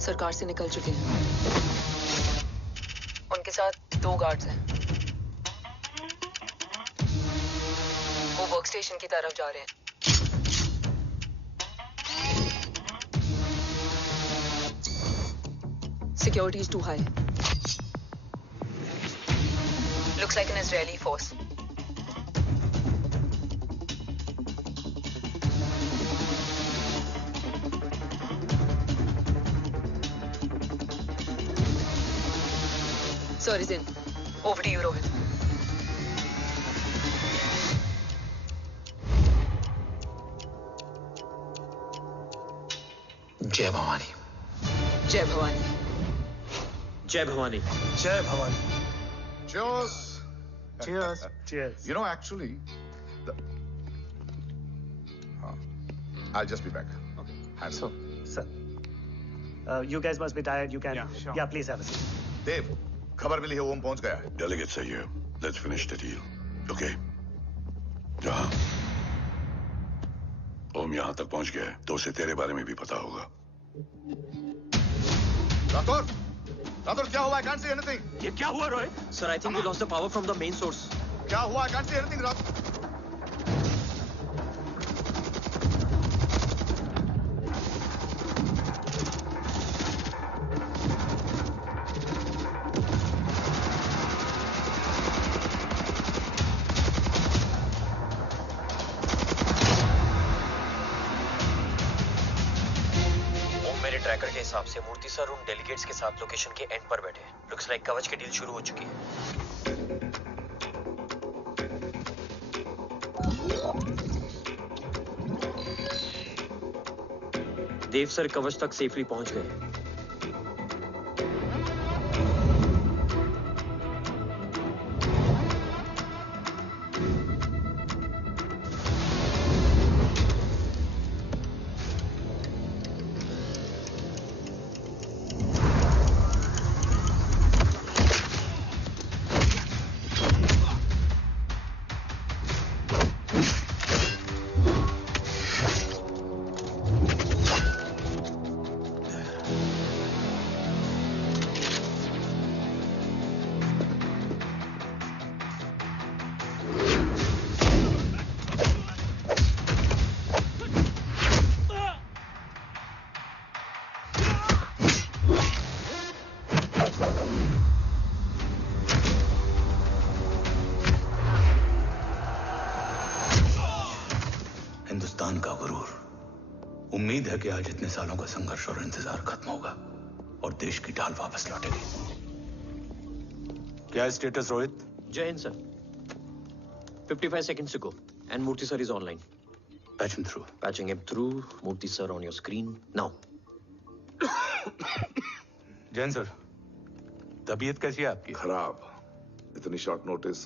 सरकार से निकल चुके हैं। उनके साथ 2 गार्ड्स हैं। वो वर्क स्टेशन की तरफ जा रहे हैं। Security is too high. Looks like an Israeli force. Sir is in. Over to you, Rohit. जय भवानी। जय भवानी। जय भवानी। जय Bhavani. Cheers. Cheers. Cheers. You know, actually, I'll just be back. Okay. Hands So, sir, you guys must be tired. You can. Yeah, sure. Yeah, please have a seat. Dave, खबर मिली है ओम पहुंच गया है। Delegate सही है। Let's finish the deal. Okay. जहाँ ओम यहाँ तक पहुंच गया है, तो उसे तेरे बारे में भी पता होगा। राठौर क्या हुआ? I can't see anything. ये क्या हुआ Rohit? Sir, I think we lost the power from the main source. क्या हुआ? I can't see anything, Rathore. Tracker के हिसाब से मूर्ति सर उन डेलीगेट्स के साथ लोकेशन के एंड पर बैठे। लुक्स लाइक कवच की डील शुरू हो चुकी है। देव सर कवच तक सेफली पहुंच गए। उम्मीद है कि आज इतने सालों का संघर्ष और इंतजार खत्म होगा और देश की ढाल वापस लौटेगी। क्या है स्टेटस रोहित? जय Hind sir. 55 seconds to go and Murthy sir is online. Patch him through. Patching him through. Murthy sir on your screen now. Jain sir, तबीयत कैसी है आपकी? खराब। इतनी शॉर्ट नोटिस।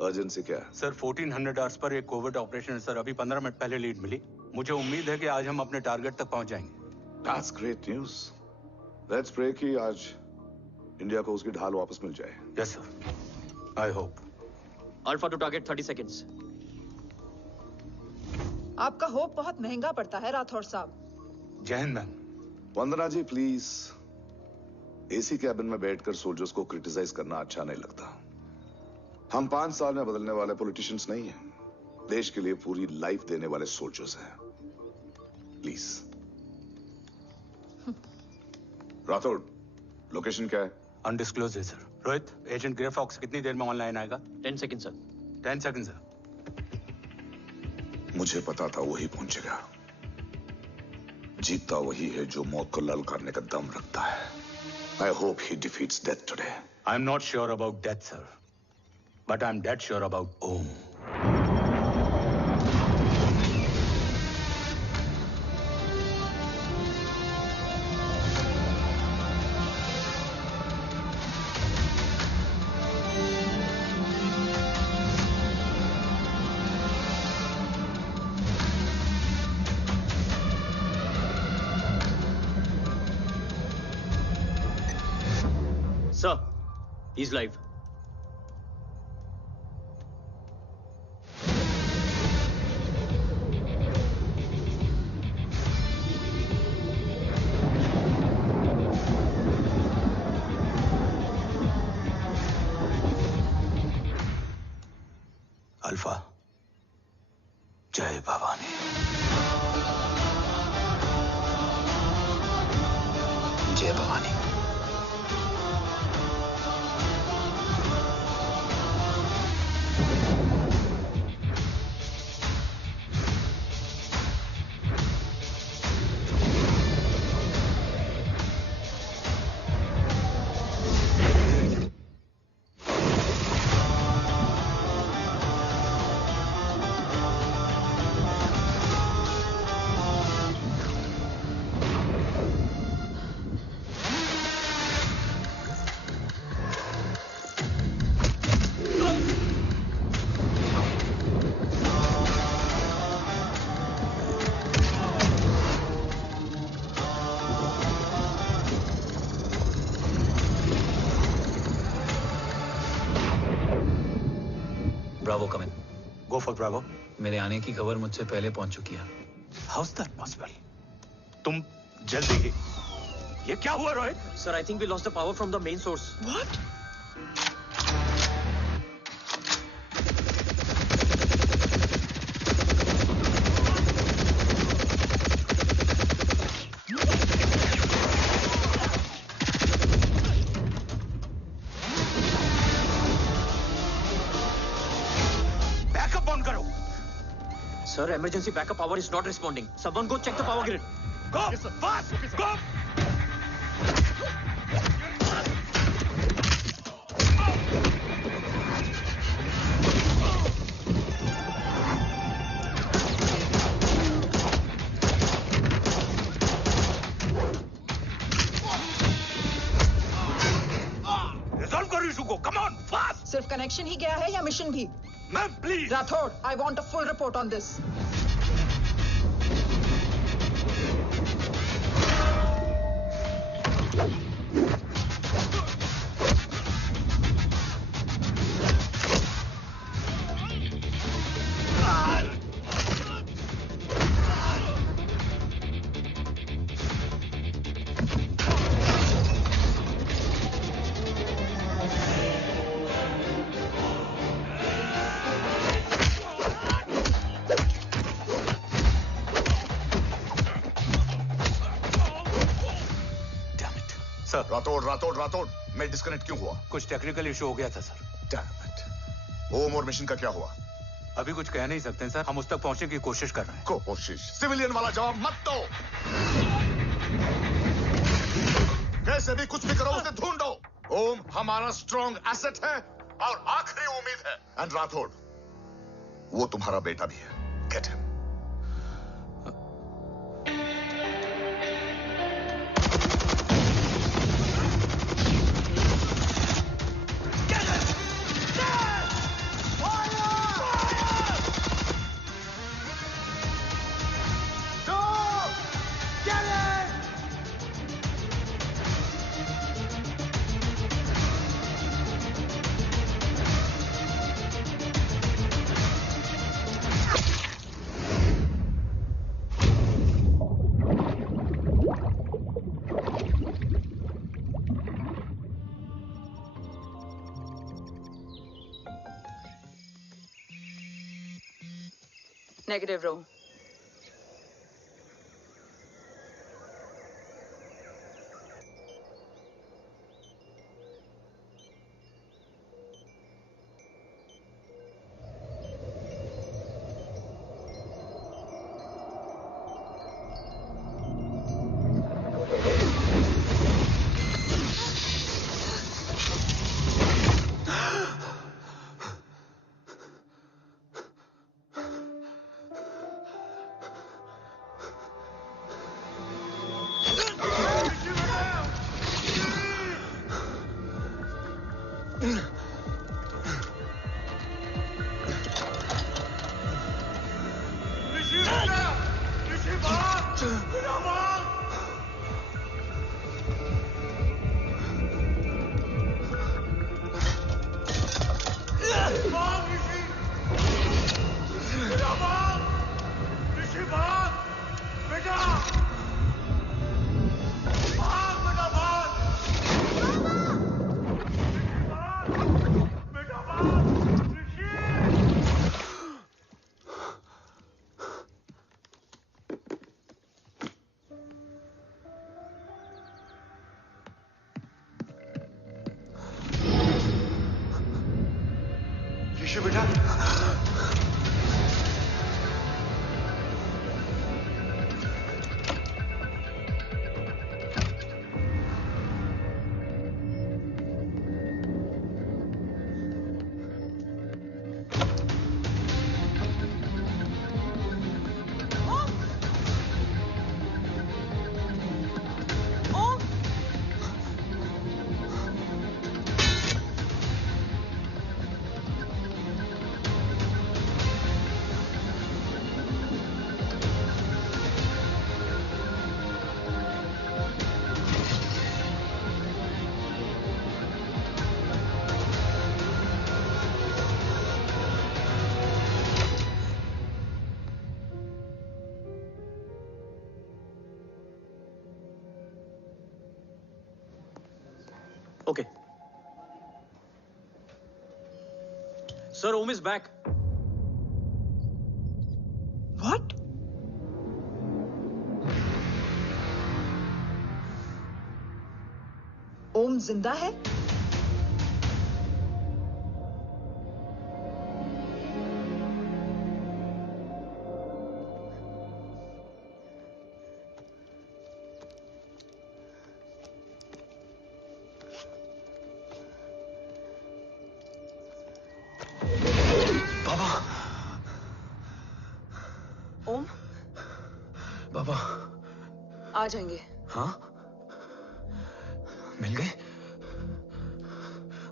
अर्जेंसी क्या है? सर 1400 आवर्स पर एक कोविड ऑपरेशन सर अभी 15 मिनट पहले लीड मिली। मुझे उम्मीद है कि आज हम अपने टारगेट तक पहुंच जाएंगे। That's great news. Let's pray कि आज इंडिया को उसकी ढाल वापस मिल जाए। Yes sir. I hope. Alpha to target 30 seconds. आपका होप बहुत महंगा पड़ता है राठौर साहब। जय हिंद ma'am. Vandana ji please, AC cabin में बैठकर सोल्जर्स को क्रिटिसाइज करना अच्छा नहीं लगता। हम 5 साल में बदलने वाले पॉलिटिशियंस नहीं हैं, देश के लिए पूरी लाइफ देने वाले सोल्जर्स हैं। प्लीज। राठौड़, लोकेशन क्या है? अनडिस्क्लोज है sir. Rohit, agent grey fox कितनी देर में ऑनलाइन आएगा? 10 seconds सर। 10 seconds sir. मुझे पता था वही पहुंचेगा। जीतता वही है जो मौत को ललकारने का दम रखता है। I hope he defeats death today. I'm not sure about death, sir. But I'm dead sure about Om. Sir, he's live. खलीफा, जय भवानी। जय Bhavani. Bravo come in. Go for bravo. मेरे आने की खबर मुझसे पहले पहुंच चुकी है। How is that possible? तुम जल्दी ही। ये क्या हुआ Rohit? Sir, I think we lost the power from the main source. What? Backup on करो। Sir, emergency backup power is not responding. Someone go check the power grid. Go! Fast! Go! Resolve करो issue को। Come on, fast! सिर्फ connection ही गया है या mission भी? Ma'am, please. Rathore, I want a full report on this. Sir, Rathore मैं disconnect क्यों हुआ? कुछ टेक्निकल इशू हो गया था सर। Damn it. ओम और मिशन का क्या हुआ? अभी कुछ कह नहीं सकते सर। हम उस तक पहुंचने की कोशिश कर रहे हैं। कोशिश? सिविलियन वाला जवाब मत दो। कैसे भी कुछ भी करो, उसे ढूंढो। ओम हमारा स्ट्रॉन्ग एसेट है और आखिरी उम्मीद है। एंड राठौड़, वो तुम्हारा बेटा भी है। Get him. Negative, Ro. बेटा? Okay. Sir, Om is back. What? ओम जिंदा है? ओम, बाबा आ जाएंगे। हाँ, मिल गए?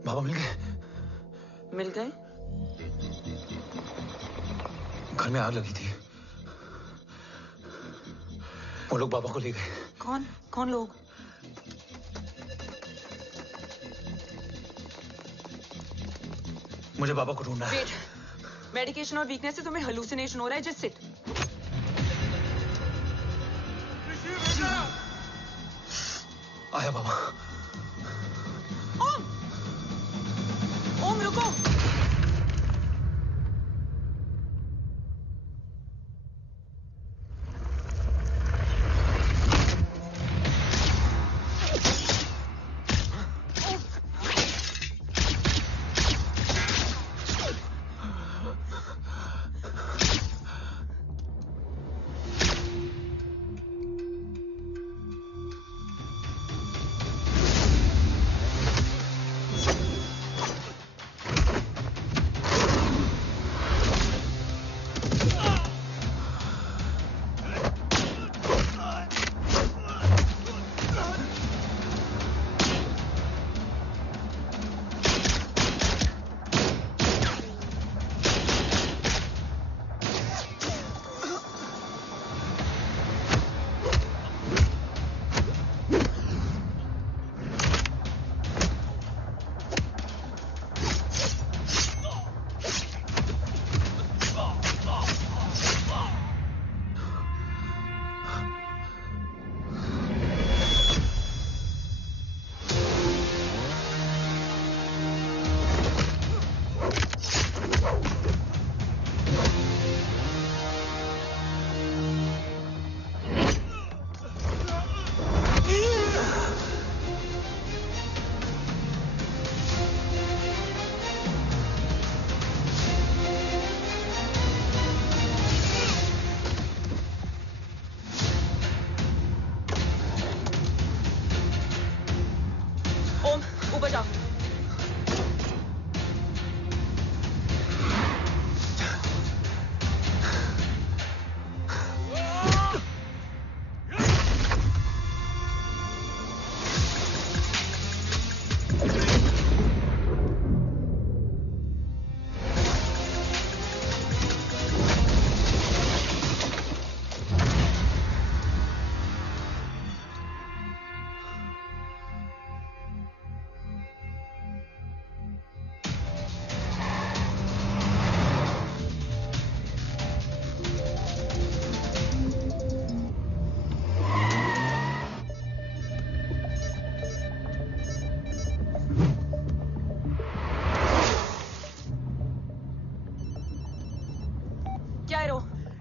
बाबा मिल गए? मिल गए? घर में आग लगी थी, वो लोग बाबा को ले गए। कौन? कौन लोग? मुझे बाबा को ढूंढना है। वेट, मेडिकेशन और वीकनेस से तुम्हें हेलुसिनेशन हो रहा है। Just sit. आया बाबा। ओम, ओम रुको।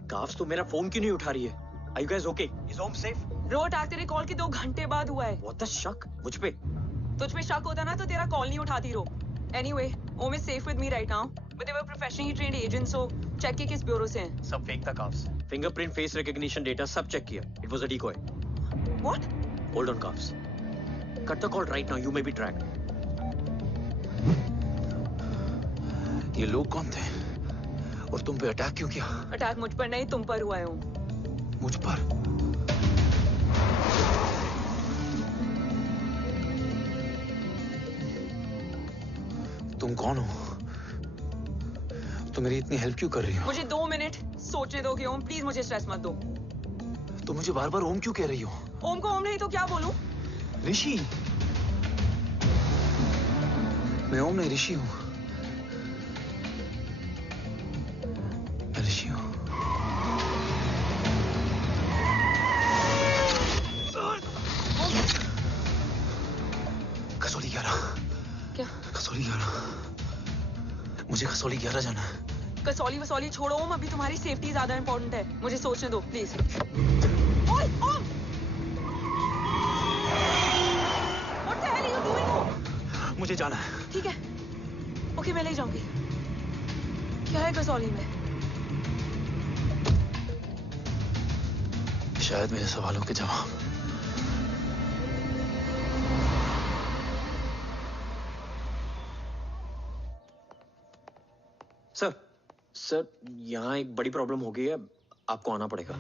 काफ्स तो मेरा फोन क्यों नहीं उठा रही है? Are you guys okay? Is Om safe? रो अटैक तेरे कॉल के 2 घंटे बाद हुआ है। What the शक? मुझ पे? तुझ पे शक होता ना तो तेरा कॉल नहीं उठाती रो। Anyway, Om is safe with me right now. But they were professionally trained agents, so check के किस ब्यूरो से हैं. सब फेक था carbs. Fingerprint, face recognition data सब चेक किया. It was a decoy. What? Hold on carbs. Cut the call right now. You may be tracked. ये लोग कौन थे और तुम पे अटैक क्यों किया? अटैक मुझ पर नहीं, तुम पर हुआ है ओम. मुझ पर? तुम कौन हो? तुम मेरी इतनी हेल्प क्यों कर रही हो? मुझे 2 मिनट सोचने दोगे ओम? प्लीज मुझे स्ट्रेस मत दो. तुम मुझे बार बार ओम क्यों कह रही हो? ओम को ओम नहीं तो क्या बोलूं? ऋषि. मैं ओम नहीं, ऋषि हूं. मैं ऋषि हूं. कसौली 11. क्या? कसौली 11. मुझे कसौली 11 जाना है. कसौली वसौली छोड़ो ओम, अभी तुम्हारी सेफ्टी ज्यादा इंपॉर्टेंट है. मुझे सोचने दो प्लीज. ओए ओम! What the hell are you doing ओम? मुझे जाना है. ठीक है. ओके मैं ले जाऊंगी. क्या है कसौली में? शायद मेरे सवालों के जवाब. सर यहाँ एक बड़ी प्रॉब्लम हो गई है. आपको आना पड़ेगा.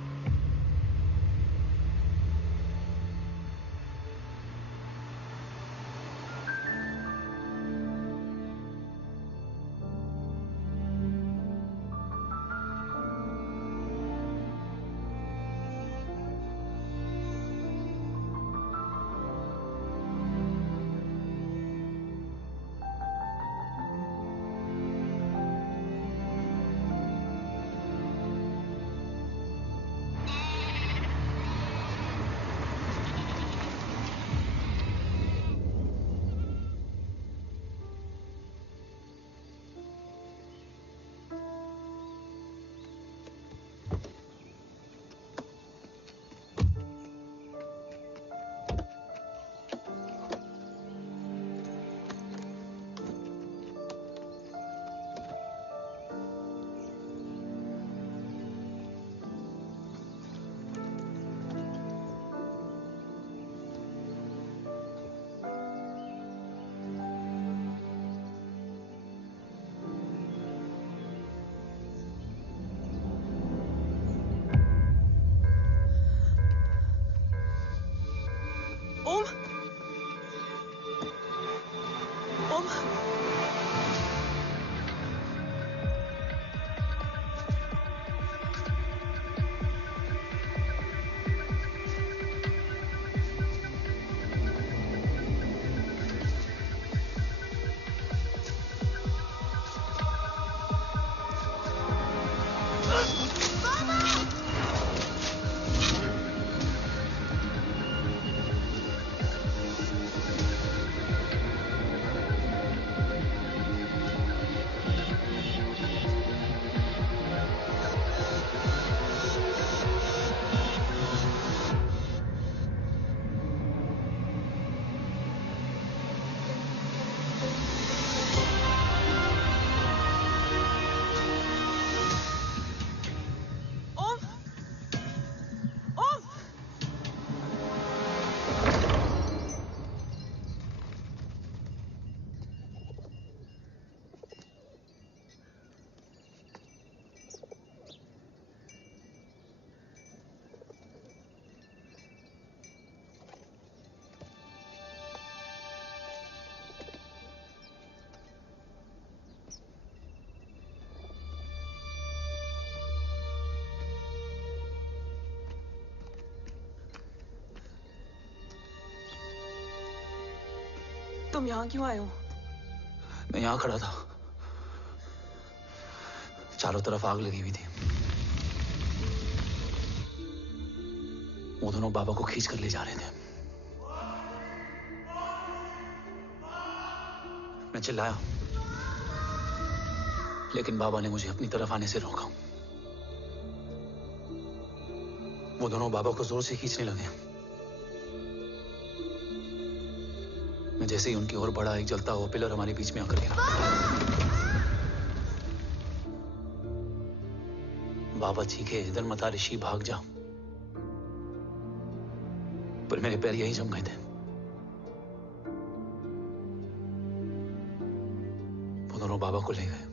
ओम! ओम! तुम यहाँ क्यों आए हो? मैं यहाँ खड़ा था. चारों तरफ आग लगी हुई थी. वो दोनों बाबा को खींच कर ले जा रहे थे. मैं चिल्लाया, लेकिन बाबा ने मुझे अपनी तरफ आने से रोका. वो दोनों बाबा को जोर से खींचने लगे. मैं जैसे ही उनकी ओर बढ़ा, एक जलता हुआ पिलर हमारे बीच में आकर गिरा। बाबा चीखे, इधर मत आ ऋषि, भाग जा। पर मेरे पैर यही जम गए थे। वो दोनों बाबा को ले गए।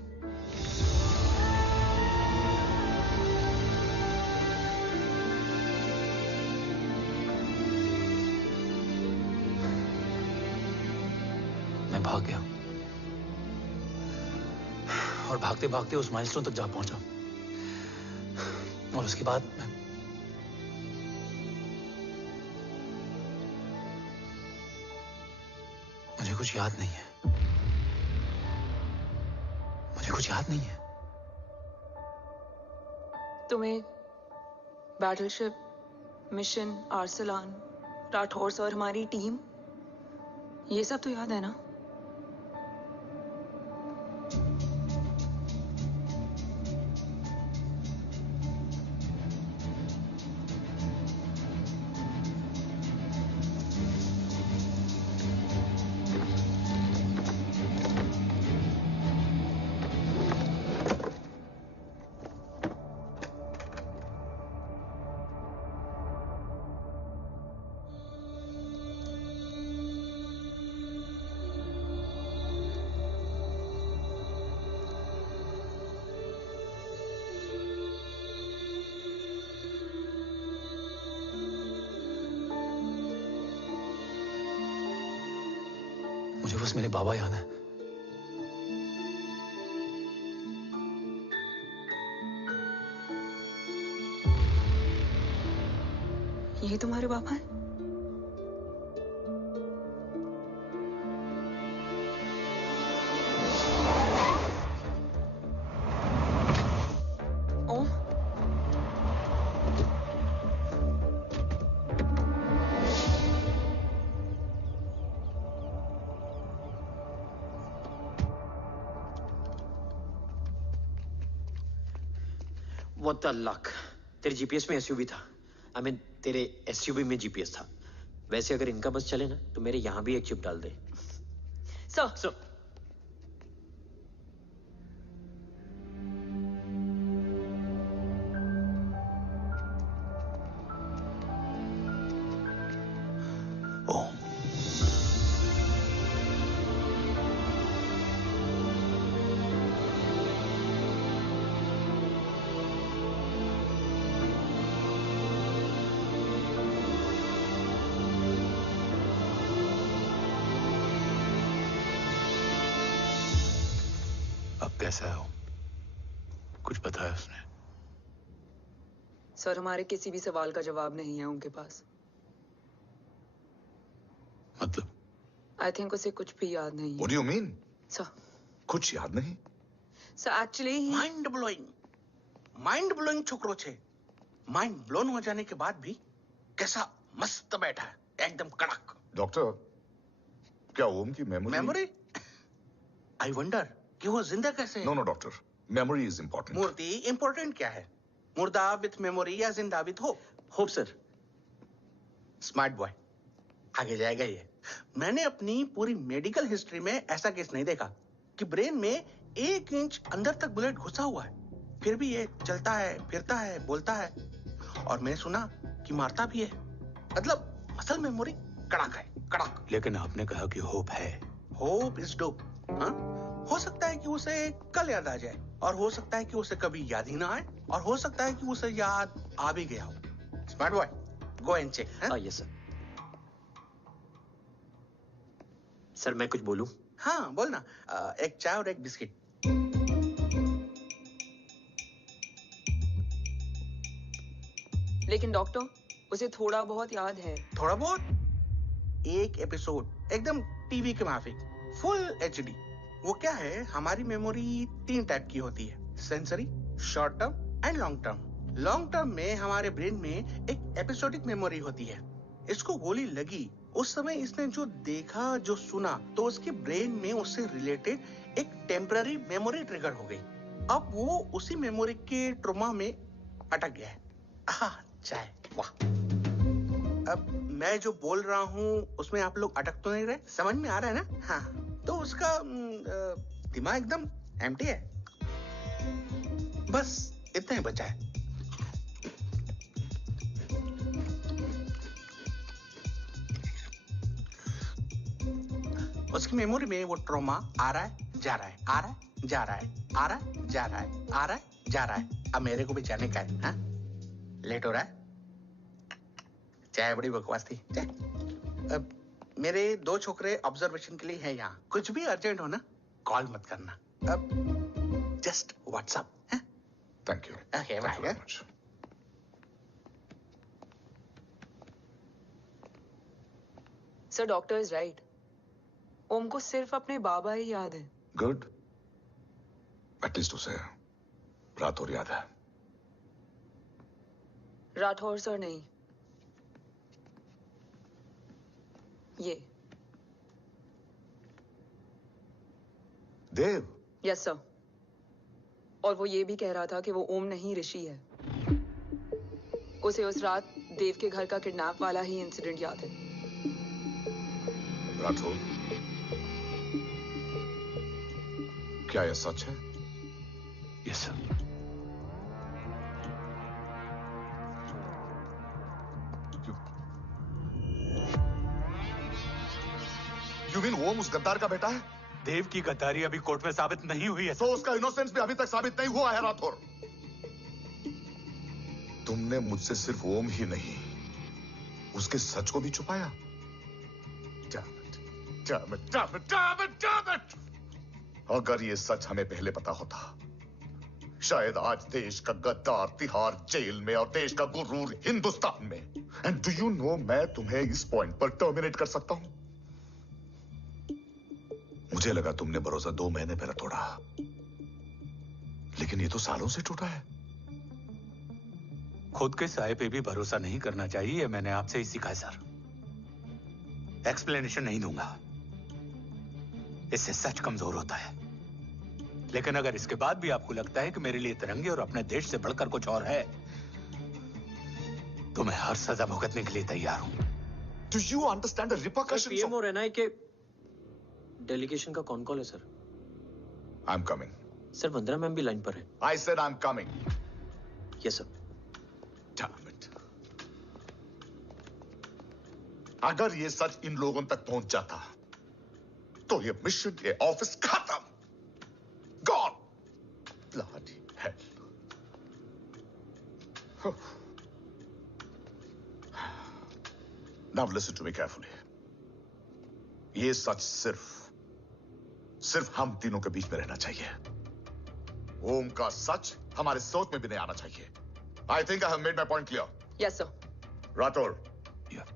मैं भाग गया और भागते भागते उस माइलस्टोन तक जा पहुंचा। और उसके बाद मुझे कुछ याद नहीं है। मुझे कुछ याद नहीं है। तुम्हें बैटलशिप, मिशन, आर्सलान, राठौर और हमारी टीम, ये सब तो याद है ना? मुझे बस मेरे बाबा याद है। ये तुम्हारे बाबा हैं? ओम, What the luck? तेरे जीपीएस में एसयूवी था। I mean, तेरे एसयूवी में जीपीएस था। वैसे अगर इनका बस चले ना तो मेरे यहाँ भी एक चिप डाल दे। सर। कैसा है वो? कुछ बताया उसने? सर, हमारे किसी भी सवाल का जवाब नहीं है उनके पास। मतलब? आई थिंक उसे कुछ भी याद नहीं है। What do you mean? Sir, कुछ याद नहीं? सर एक्चुअली माइंड ब्लोइंग छोकरो छे। माइंड ब्लोन हो जाने के बाद भी कैसा मस्त बैठा है, एकदम कड़क। डॉक्टर, क्या ओम की मेमोरी? आई वंडर कि वो जिंदा कैसे है? No doctor, memory is important. मूर्ति इंपॉर्टेंट क्या है? मुर्दा विथ मेमोरी या जिंदा with hope? Hope sir. Smart boy, आगे जाएगा ये। मैंने अपनी पूरी मेडिकल हिस्ट्री में ऐसा केस नहीं देखा कि ब्रेन में 1 इंच अंदर तक बुलेट घुसा हुआ है, फिर भी ये चलता है, फिरता है, बोलता है, और मैंने सुना कि मारता भी है। मतलब असल मेमोरी कड़क है, कड़क। लेकिन आपने कहा कि होप है। Hope is dope. हाँ, हो सकता है कि उसे कल याद आ जाए, और हो सकता है कि उसे कभी याद ही ना आए, और हो सकता है कि उसे याद आ भी गया हो। Smart boy, go and check. Yes sir. Sir मैं कुछ बोलूं? हाँ बोलना। एक चाय और एक बिस्किट। लेकिन डॉक्टर, उसे थोड़ा बहुत याद है। थोड़ा बहुत? एक एपिसोड एकदम टीवी के माफिक, फुल एचडी। वो क्या है, हमारी मेमोरी 3 टाइप की होती है, sensory, short term and long term. Long term में हमारे ब्रेन में एक एपिसोडिक मेमोरी होती है। इसको गोली लगी उस समय इसने जो देखा, जो सुना, तो उसके ब्रेन में उससे रिलेटेड एक टेम्पररी मेमोरी ट्रिगर हो गई। अब वो उसी मेमोरी के ट्रॉमा में अटक गया है। चाय, वाह। अब मैं जो बोल रहा हूँ उसमें आप लोग अटक तो नहीं रहे? समझ में आ रहा है ना? हाँ, तो उसका दिमाग एकदम एम्प्टी है। बस इतना ही बचा है। उसकी मेमोरी में वो ट्रॉमा आ रहा है, जा रहा है, आ रहा है, जा रहा है, आ रहा है, जा रहा है, आ रहा है, जा रहा है। अब मेरे को भी जाने का है। हाँ, लेट हो रहा है। चाय बड़ी बकवास थी। अब मेरे 2 छोकरे ऑब्जर्वेशन के लिए हैं यहाँ। कुछ भी अर्जेंट हो ना, कॉल मत करना। अब just WhatsApp. Thank you. Okay, bye. Sir, doctor is right. Om को सिर्फ अपने बाबा ही याद है। गुड। एटलीस्ट उसे राठौर याद है। राठौर सर नहीं, ये देव। Yes sir. और वो ये भी कह रहा था कि वो ओम नहीं, ऋषि है। उसे उस रात देव के घर का किडनैप वाला ही इंसिडेंट याद है। राठौर, क्या यह सच है? Yes sir. यू मीन ओम उस गद्दार का बेटा है? देव की गद्दारी अभी कोर्ट में साबित नहीं हुई है। तो उसका इनोसेंस भी अभी तक साबित नहीं हुआ है राठौर। तुमने मुझसे सिर्फ ओम ही नहीं, उसके सच को भी छुपाया। Damn it! अगर ये सच हमें पहले पता होता, शायद आज देश का गद्दार तिहाड़ जेल में और देश का गुरूर हिंदुस्तान में। एंड डू यू नो, मैं तुम्हें इस पॉइंट पर टर्मिनेट कर सकता हूं। मुझे लगा तुमने भरोसा 2 महीने पहले तोड़ा, लेकिन ये तो सालों से टूटा है। खुद के साए पे भी भरोसा नहीं करना चाहिए, मैंने आपसे ही सीखा है सर। एक्सप्लेनेशन नहीं दूंगा, इससे सच कमजोर होता है। लेकिन अगर इसके बाद भी आपको लगता है कि मेरे लिए तिरंगे और अपने देश से बढ़कर कुछ और है, तो मैं हर सजा भुगतने के लिए तैयार हूं। Do you understand the repercussions? PM और एनआई के डेलीगेशन का कौन कॉल है sir? I'm coming. Sir, Vandana ma'am भी लाइन पर है। I said I'm coming. Yes sir. Damn it. अगर ये सच इन लोगों तक पहुंच जाता, तो ये मिशन, ये ऑफिस खत्म। Gone. Bloody hell. Now listen to me carefully. ये सच सिर्फ हम तीनों के बीच में रहना चाहिए। ओम का सच हमारे सोच में भी नहीं आना चाहिए। I think I have made my point clear. Yes sir. Rathore. Yeah.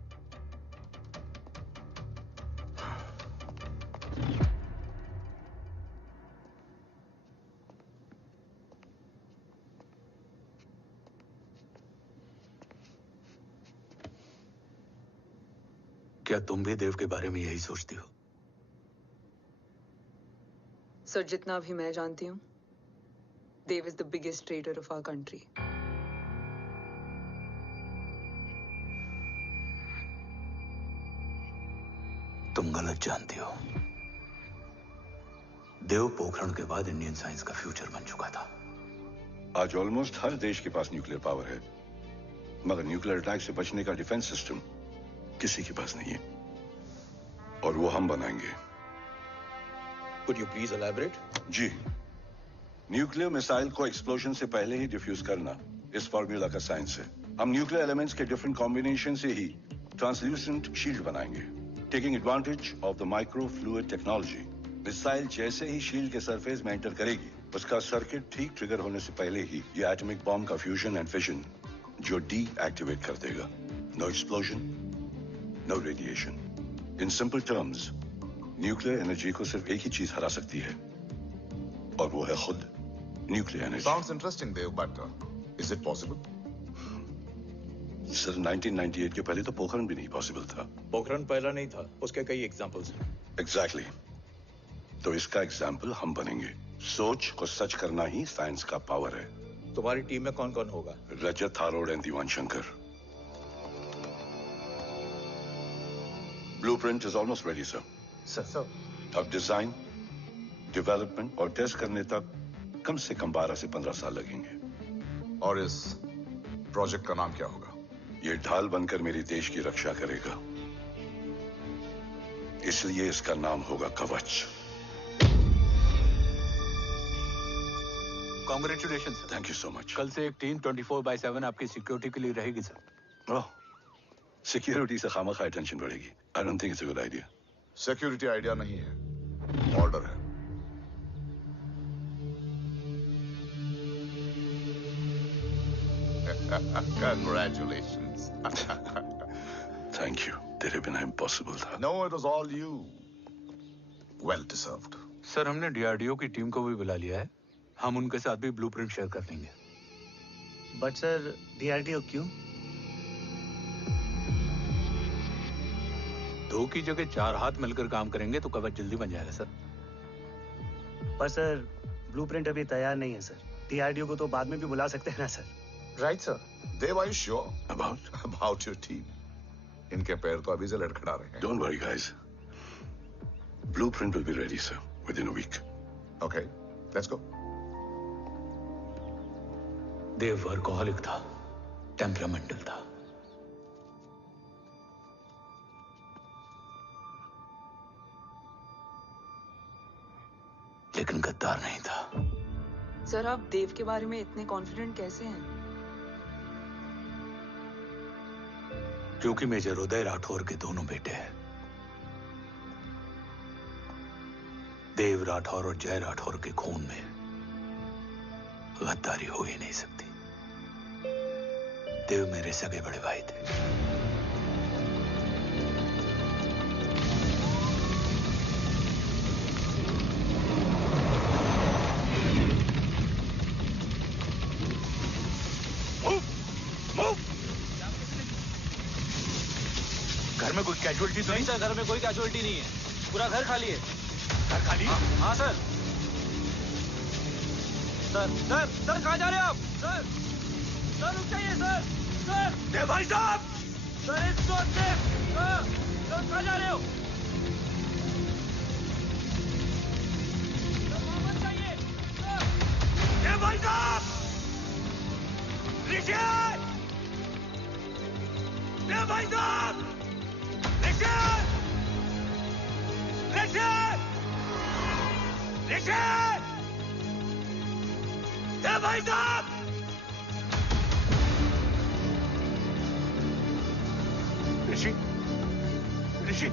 क्या तुम भी देव के बारे में यही सोचती हो? सर, जितना भी मैं जानती हूँ, Dev is the biggest trader of our country. तुम गलत जानती हो। देव पोखरण के बाद इंडियन साइंस का फ्यूचर बन चुका था। आज ऑलमोस्ट हर देश के पास न्यूक्लियर पावर है, मगर न्यूक्लियर अटैक से बचने का डिफेंस सिस्टम किसी के पास नहीं है, और वो हम बनाएंगे। Could you please elaborate? जी, न्यूक्लियर मिसाइल को एक्सप्लोजन से पहले ही डिफ्यूज करना इस फॉर्मूला का साइंस है। हम न्यूक्लियर एलिमेंट्स के डिफरेंट कॉम्बिनेशन से ही ट्रांसल्यूसेंट शील्ड बनाएंगे, taking advantage of the micro fluid technology. Missile जैसे ही शील्ड के सरफेस में एंटर करेगी, उसका सर्किट ठीक ट्रिगर होने से पहले ही ये एटॉमिक बॉम्ब का फ्यूजन एंड फिशन जो डीएक्टिवेट कर देगा। No explosion, no radiation. In simple terms, nuclear energy को सिर्फ एक ही चीज हरा सकती है, और वो है खुद nuclear energy. Sounds interesting, Dev, but is it possible? Sir, 1998 के पहले तो पोखरण भी नहीं पॉसिबल था। पोखरण पहला नहीं था, उसके कई एग्जांपल्स हैं। एग्जैक्टली। तो इसका एग्जाम्पल हम बनेंगे। सोच को सच करना ही साइंस का पावर है। तुम्हारी टीम में कौन कौन होगा? Rajat, Tharod and Diwan Shankar. Blueprint is almost ready sir. Sir अब डिजाइन, डेवलपमेंट और टेस्ट करने तक कम से कम 12 से 15 साल लगेंगे। और इस प्रोजेक्ट का नाम क्या होगा? ये ढाल बनकर मेरे देश की रक्षा करेगा, इसलिए इसका नाम होगा कवच। Congratulation sir. Thank you so much. कल से एक टीम 24/7 आपकी सिक्योरिटी के लिए रहेगी सर। ओह, सिक्योरिटी से खामखा टेंशन बढ़ेगी। I don't think it's a good idea. Security idea नहीं है, ऑर्डर है। Congratulations. थैंक यू, तेरे बिना इम्पॉसिबल था। No, it was all you. Well deserved. Sir हमने डीआरडीओ की टीम को भी बुला लिया है, हम उनके साथ भी ब्लूप्रिंट शेयर कर लेंगे। बट सर डीआरडीओ क्यों? 2 की जगह 4 हाथ मिलकर काम करेंगे तो कवच जल्दी बन जाएगा सर। पर सर ब्लूप्रिंट अभी तैयार नहीं है सर। डीआरडीओ को तो बाद में भी बुला सकते हैं ना sir. Right, sir. Dev, are you sure about your team? इनके पैर तो अभी से लड़खड़ा रहे हैं। Don't worry, guys. Blueprint will be ready, sir, within a week. Okay, let's go. Dev workaholic था, टेम्परामेंटल था। लेकिन गद्दार नहीं था। सर आप देव के बारे में इतने कॉन्फिडेंट कैसे हैं? क्योंकि मेजर उदय राठौर के दोनों बेटे हैं। देव राठौर और जय राठौर के खून में गद्दारी हो ही नहीं सकती। देव मेरे सगे बड़े भाई थे। घर में कोई कैजुअलिटी तो नहीं? सर घर में कोई कैजुअलिटी नहीं है, पूरा घर खाली है। घर खाली? हाँ सर। सर सर सर कहाँ जा रहे हैं आप? सर सर रुक जाइए सर। सर देव भाई साहब! सर इस रोड से सर कहाँ जा रहे हो? सर वहाँ मत जाइए सर। देव भाई साहब! ऋषि! देव भाई साहब! ऋषि! ऋषि! ऋषि! देव भाई साहब! ऋषि! ऋषि!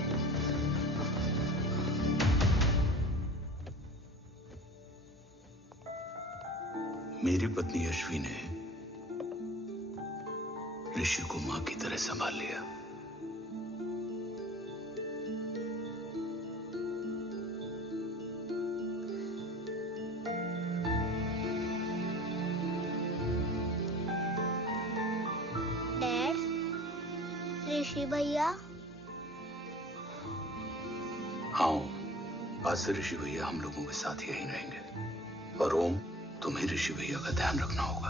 मेरी पत्नी अश्वी ने ऋषि को मां की तरह संभाल लिया। डैड, ऋषि भैया। हाँ, आज से ऋषि भैया हम लोगों के साथ यहीं रहेंगे। और ओम, तुम्हें ऋषि भैया का ध्यान रखना होगा।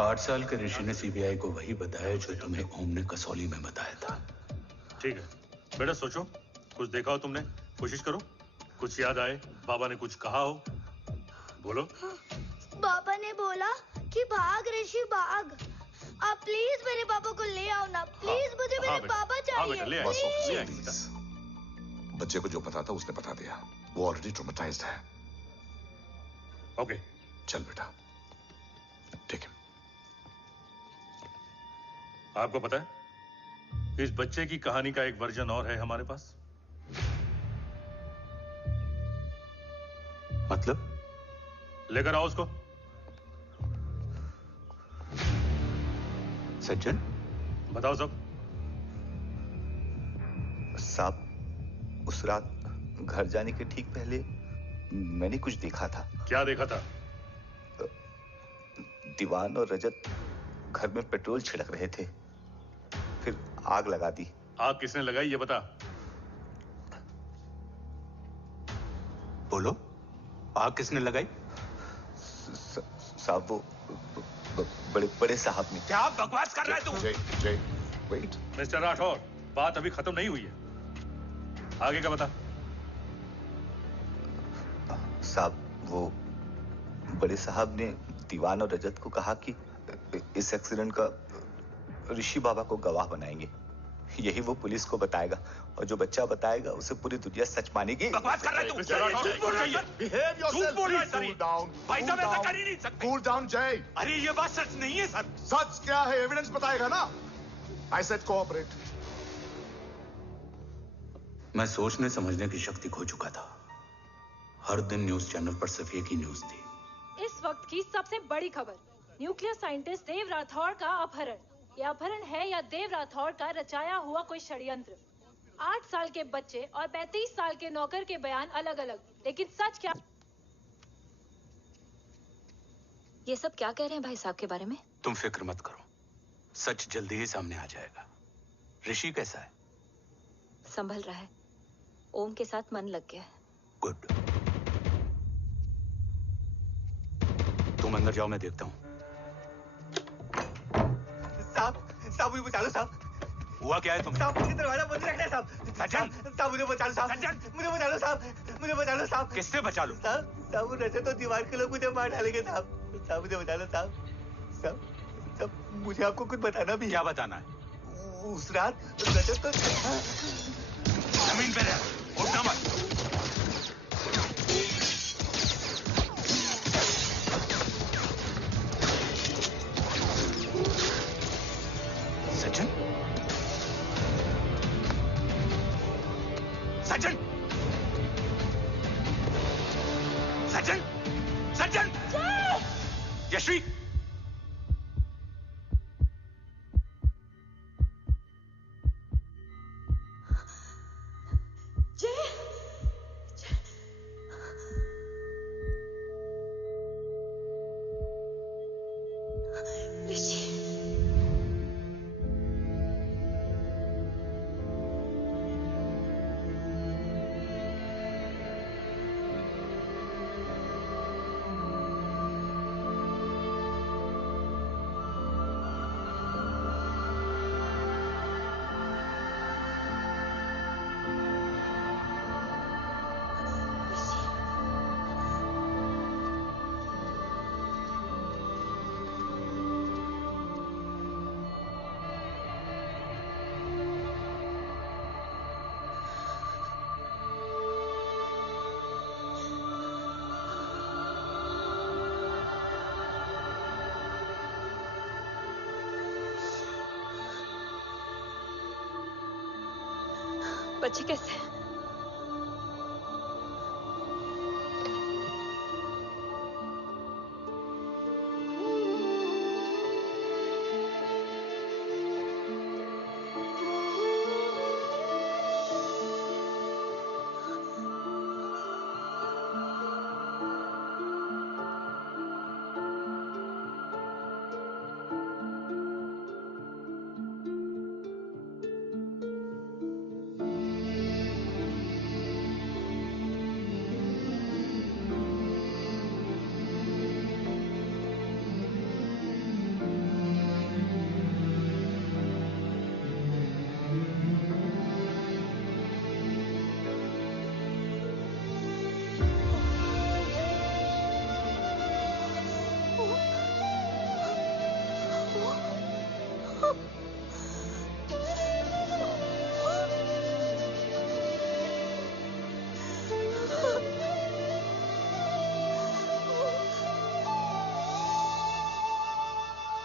8 साल के ऋषि ने सीबीआई को वही बताया जो तुम्हें ओम ने कसौली में बताया था। ठीक है बेटा, सोचो, कुछ देखा हो तुमने, कोशिश करो, कुछ याद आए, बाबा ने कुछ कहा हो, बोलो। पापा ने बोला कि भाग ऋषि भाग। आप प्लीज मेरे पापा को ले आओ ना, प्लीज। मुझे मेरे पापा चाहिए। ले प्लीज। बच्चे को जो पता था उसने बता दिया, वो ऑलरेडी ट्रॉमेटाइज्ड है। ओके चल बेटा, ठीक है। आपको पता है इस बच्चे की कहानी का एक वर्जन और है हमारे पास। मतलब? लेकर आओ उसको। सज्जन, बताओ सब। साहब, उस रात घर जाने के ठीक पहले मैंने कुछ देखा था। क्या देखा था? दीवान और रजत घर में पेट्रोल छिड़क रहे थे, फिर आग लगा दी। आग किसने लगाई ये बता। बोलो, आग किसने लगाई? साहब, वो बड़े बड़े साहब ने। क्या बकवास कर रहा है तू? जय, वेट। मिस्टर राठौर, बात अभी खत्म नहीं हुई है। आगे का बता। साहब, वो बड़े साहब ने दीवान और रजत को कहा कि इस एक्सीडेंट का ऋषि बाबा को गवाह बनाएंगे। यही वो पुलिस को बताएगा और जो बच्चा बताएगा उसे पूरी दुनिया सच मानेगी। बकवास कर रहा है तू। झूठ बोल रही है। झूठ बोल रहा है सर। भाई साहब ऐसा कर ही नहीं सकते। कूल डाउन जय। अरे ये बात सच नहीं है सर। सच क्या है? एविडेंस बताएगा ना। I said cooperate. मैं सोचने समझने की शक्ति खो चुका था। हर दिन न्यूज चैनल पर सिर्फ एक ही न्यूज थी। इस वक्त की सबसे बड़ी खबर, न्यूक्लियर साइंटिस्ट देव राठौड़ का अपहरण। यह अपहरण है या देव राठौड़ का रचाया हुआ कोई षड्यंत्र। 8 साल के बच्चे और 35 साल के नौकर के बयान अलग अलग, लेकिन सच क्या? ये सब क्या कह रहे हैं भाई साहब के बारे में? तुम फिक्र मत करो, सच जल्दी ही सामने आ जाएगा। ऋषि कैसा है? संभल रहा है। ओम के साथ मन लग गया है। गुड। तुम अंदर जाओ, मैं देखता हूँ। साहब मुझे बचा लो साहब। हुआ क्या है तुम्हें? साहब मुझे दरवाजा बंद रखना है साहब। सज्जन, साहब मुझे बचा लो साहब। मुझे बचा लो साहब। मुझे बचा लो साहब। किससे बचा लो? साहब वो रजत तो दीवार के लोग मुझे मार डालेंगे साहब। साहब मुझे बचा लो साहब। साहब मुझे आपको कुछ बताना भी है। क्या बताना है? उस रात रजत तो जमीन पे रह, उठना मत। सज्जन, सज्जन, सज्जन, सज्जन, यश्वी, बच्चे कैसे हैं?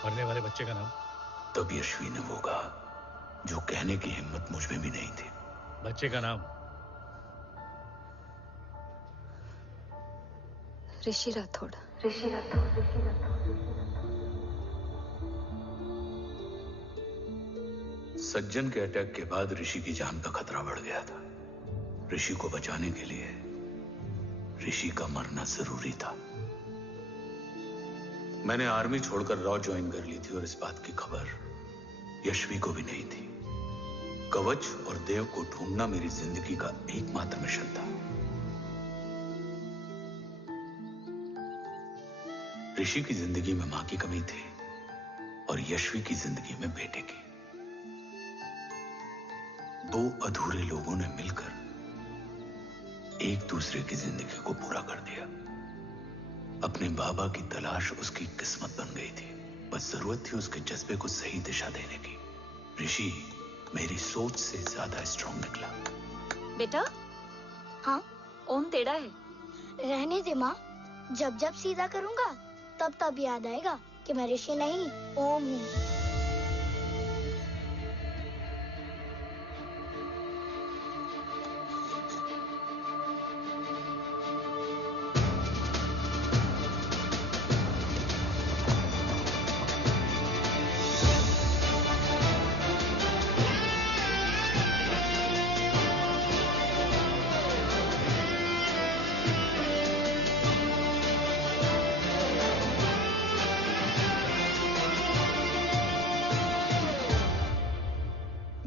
मरने वाले बच्चे का नाम? तब यश्वी ने वो कहा जो कहने की हिम्मत मुझ में भी नहीं थी। बच्चे का नाम? ऋषि राठौड़। सज्जन के अटैक के बाद ऋषि की जान का खतरा बढ़ गया था। ऋषि को बचाने के लिए ऋषि का मरना जरूरी था। मैंने आर्मी छोड़कर रॉ ज्वाइन कर ली थी और इस बात की खबर यश्वी को भी नहीं थी। कवच और देव को ढूंढना मेरी जिंदगी का एकमात्र मिशन था। ऋषि की जिंदगी में मां की कमी थी और यश्वी की जिंदगी में बेटे की। दो अधूरे लोगों ने मिलकर एक दूसरे की जिंदगी को पूरा कर दिया। अपने बाबा की तलाश उसकी किस्मत बन गई थी, बस जरूरत थी उसके जज्बे को सही दिशा देने की। ऋषि मेरी सोच से ज्यादा स्ट्रांग निकला। बेटा, हाँ ओम टेढ़ा है। रहने दे माँ, जब जब सीधा करूँगा तब तब याद आएगा कि मैं ऋषि नहीं ओम हूँ।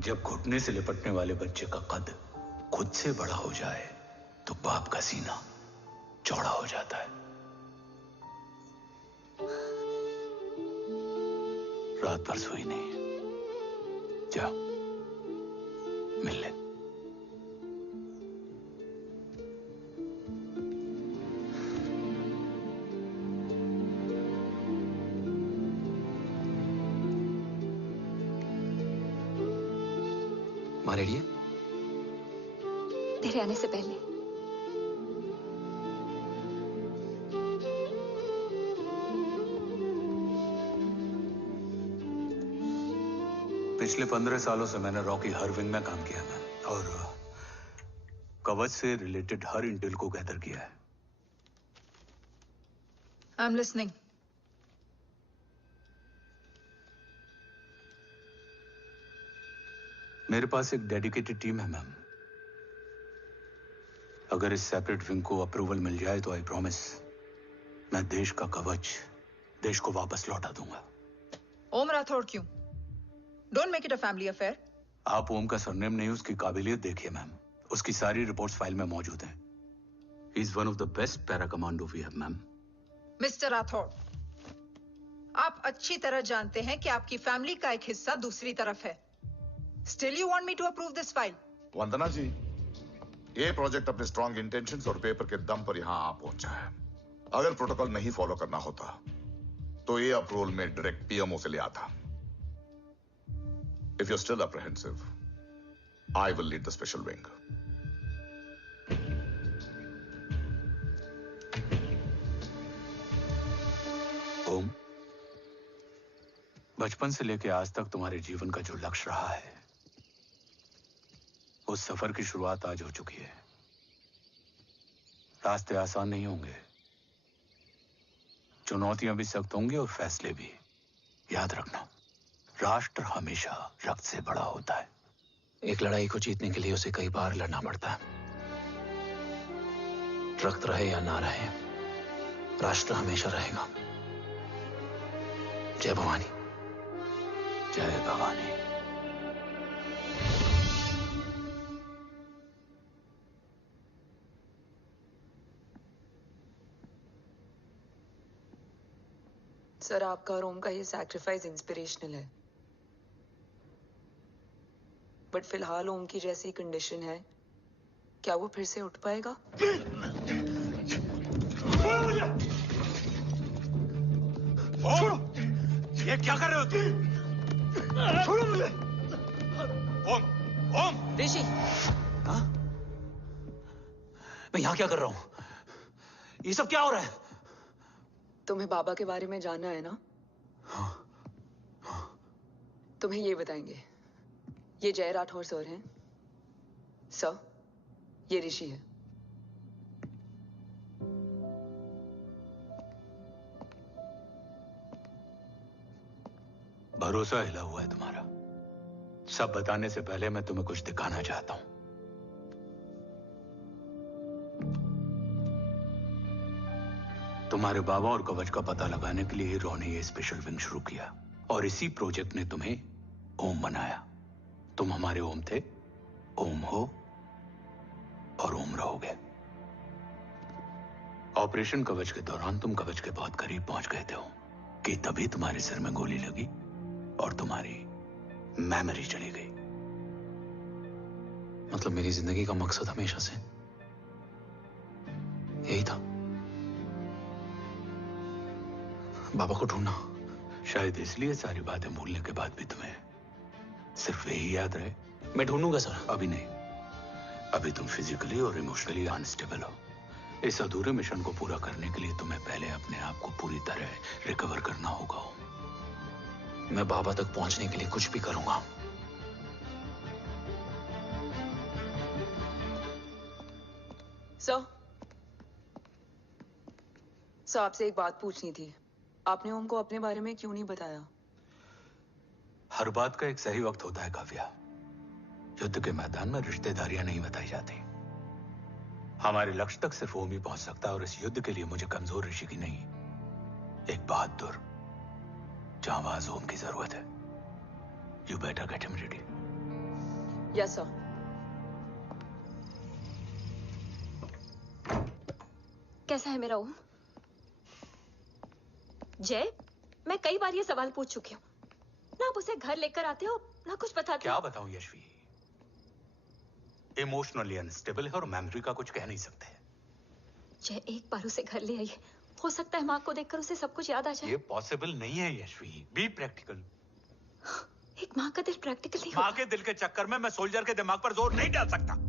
जब घुटने से लिपटने वाले बच्चे का कद खुद से बड़ा हो जाए तो बाप का सीना चौड़ा हो जाता है। रात भर सोई नहीं, जा मिल ले। माँ रेडी है? तेरे आने से पहले। पिछले 15 सालों से मैंने रॉकी हर विंग में काम किया था और कवच से रिलेटेड हर इंटेल को गैदर किया है। I am listening. मेरे पास एक डेडिकेटेड टीम है मैम। अगर इस सेपरेट विंग को अप्रूवल मिल जाए तो आई प्रॉमिस मैं देश का कवच देश को वापस लौटा दूंगा। ओम राठौड़ क्यों? Don't make it a family affair. आप ओम का सरनेम नहीं, उसकी काबिलियत देखिए मैम। उसकी सारी रिपोर्ट्स फाइल में मौजूद हैं। He is one of the best para commando we have ma'am. Mister Rathod, आप अच्छी तरह जानते हैं कि आपकी फैमिली का एक हिस्सा दूसरी तरफ है। Still you want me to approve this file? वंदना जी, ये प्रोजेक्ट अपने स्ट्रॉन्ग इंटेंशंस और पेपर के दम पर यहां आ पहुंचा है। अगर प्रोटोकॉल नहीं फॉलो करना होता तो ये अप्रूवल में डायरेक्ट पीएमओ से ले आता। If you're still apprehensive, I will lead the special wing. ओम, बचपन से लेकर आज तक तुम्हारे जीवन का जो लक्ष्य रहा है, उस सफर की शुरुआत आज हो चुकी है। रास्ते आसान नहीं होंगे, चुनौतियां भी सख्त होंगी और फैसले भी। याद रखना, राष्ट्र हमेशा रक्त से बड़ा होता है। एक लड़ाई को जीतने के लिए उसे कई बार लड़ना पड़ता है। रक्त रहे या ना रहे, राष्ट्र हमेशा रहेगा। जय भवानी। जय भवानी। सर, आपका और ओम का ये सैक्रिफाइस इंस्पिरेशनल है, बट फिलहाल ओम की जैसी कंडीशन है, क्या वो फिर से उठ पाएगा? छोड़ो! ये क्या कर रहे हो तुम? छोड़ो मुझे! ओम! ओम! ऋषि! हाँ? मैं यहाँ क्या कर रहा हूँ? ये सब क्या हो रहा है? तुम्हें बाबा के बारे में जानना है ना? तुम्हें ये बताएंगे। ये जय राठौर सर हैं। सर, ये ऋषि है। भरोसा हिला हुआ है तुम्हारा। सब बताने से पहले मैं तुम्हें कुछ दिखाना चाहता हूं। तुम्हारे बाबा और कवच का पता लगाने के लिए हीरो ने ये स्पेशल विंग शुरू किया और इसी प्रोजेक्ट ने तुम्हें ओम बनाया। तुम हमारे ओम थे, ओम हो और ओम रहोगे। ऑपरेशन कवच के दौरान तुम कवच के बहुत करीब पहुंच गए थे कि तभी तुम्हारे सिर में गोली लगी और तुम्हारी मेमोरी चली गई। मतलब मेरी जिंदगी का मकसद हमेशा से यही था। बाबा को ढूंढना। शायद इसलिए सारी बातें भूलने के बाद भी तुम्हें सिर्फ यही याद रहे। मैं ढूंढूंगा सर। अभी नहीं। अभी तुम फिजिकली और इमोशनली अनस्टेबल हो। इस अधूरे मिशन को पूरा करने के लिए तुम्हें पहले अपने आप को पूरी तरह रिकवर करना होगा। मैं बाबा तक पहुंचने के लिए कुछ भी करूंगा। सर आपसे एक बात पूछनी थी। आपने ओम को अपने बारे में क्यों नहीं बताया? हर बात का एक सही वक्त होता है काव्या। युद्ध के मैदान में रिश्तेदारियां नहीं बताई जाती। हमारे लक्ष्य तक सिर्फ ओम ही पहुंच सकता है और इस युद्ध के लिए मुझे कमजोर ऋषि की नहीं, एक बहादुर जांबाज ओम की जरूरत है। You better get him ready. Yes sir. कैसा है मेरा ओम? जय, मैं कई बार ये सवाल पूछ चुकी हूँ। ना आप उसे घर लेकर आते हो, ना कुछ बताते क्या हो। बताऊं यशवी? इमोशनली अनस्टेबल है और मेमोरी का कुछ कह नहीं सकते। जय, एक बार उसे घर ले आइए। हो सकता है माँ को देखकर उसे सब कुछ याद आ जाए। ये पॉसिबल नहीं है यशवी। Be practical. एक माँ का दिल प्रैक्टिकल नहीं माँ के दिल के चक्कर में मैं सोल्जर के दिमाग पर जोर नहीं डाल सकता।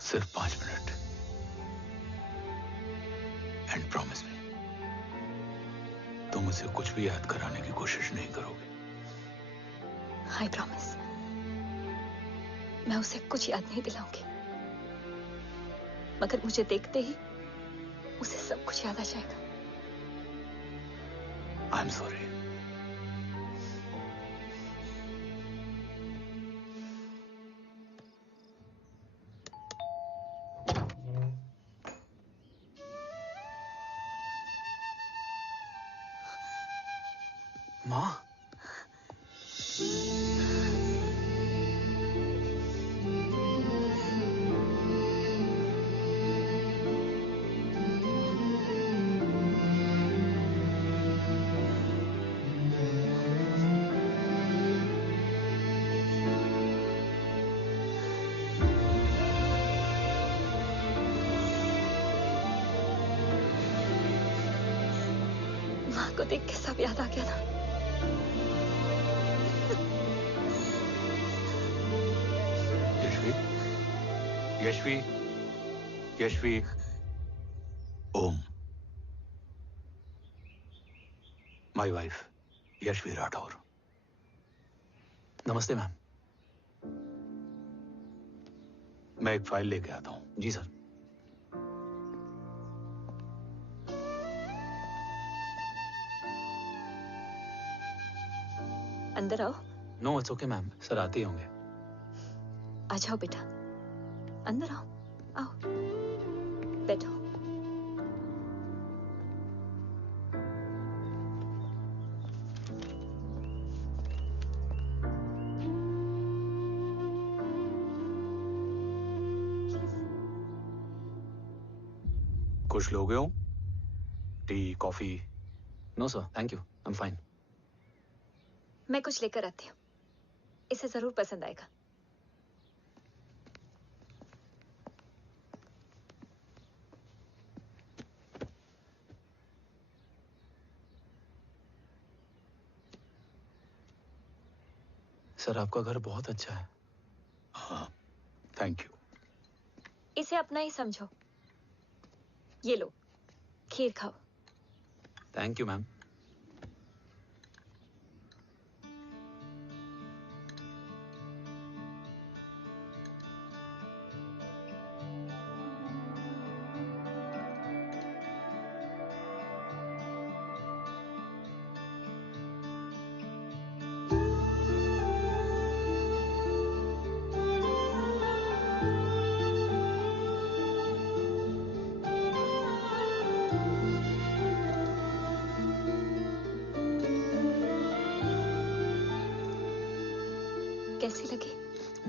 सिर्फ 5 मिनट। एंड प्रॉमिस मी, तुम उसे कुछ भी याद कराने की कोशिश नहीं करोगे। I promise. मैं उसे कुछ याद नहीं दिलाऊंगी, मगर मुझे देखते ही उसे सब कुछ याद आ जाएगा। I am sorry. माँ, माँ को देख के सब याद आ गया ना। Yashvi, Yashvi, Om, my wife Yashvi Rathore. नमस्ते मैम। मैं एक फाइल लेके आता हूं। जी सर। अंदर आओ। No it's okay ma'am, sir आते ही होंगे। आ जाओ बेटा, अंदर आओ। आओ, बैठो। कुछ लोगे हो? Tea, coffee? No sir, thank you, I am fine. मैं कुछ लेकर आती हूँ, इसे जरूर पसंद आएगा। सर आपका घर बहुत अच्छा है। हाँ, थैंक यू। इसे अपना ही समझो। ये लो, खीर खाओ। Thank you ma'am.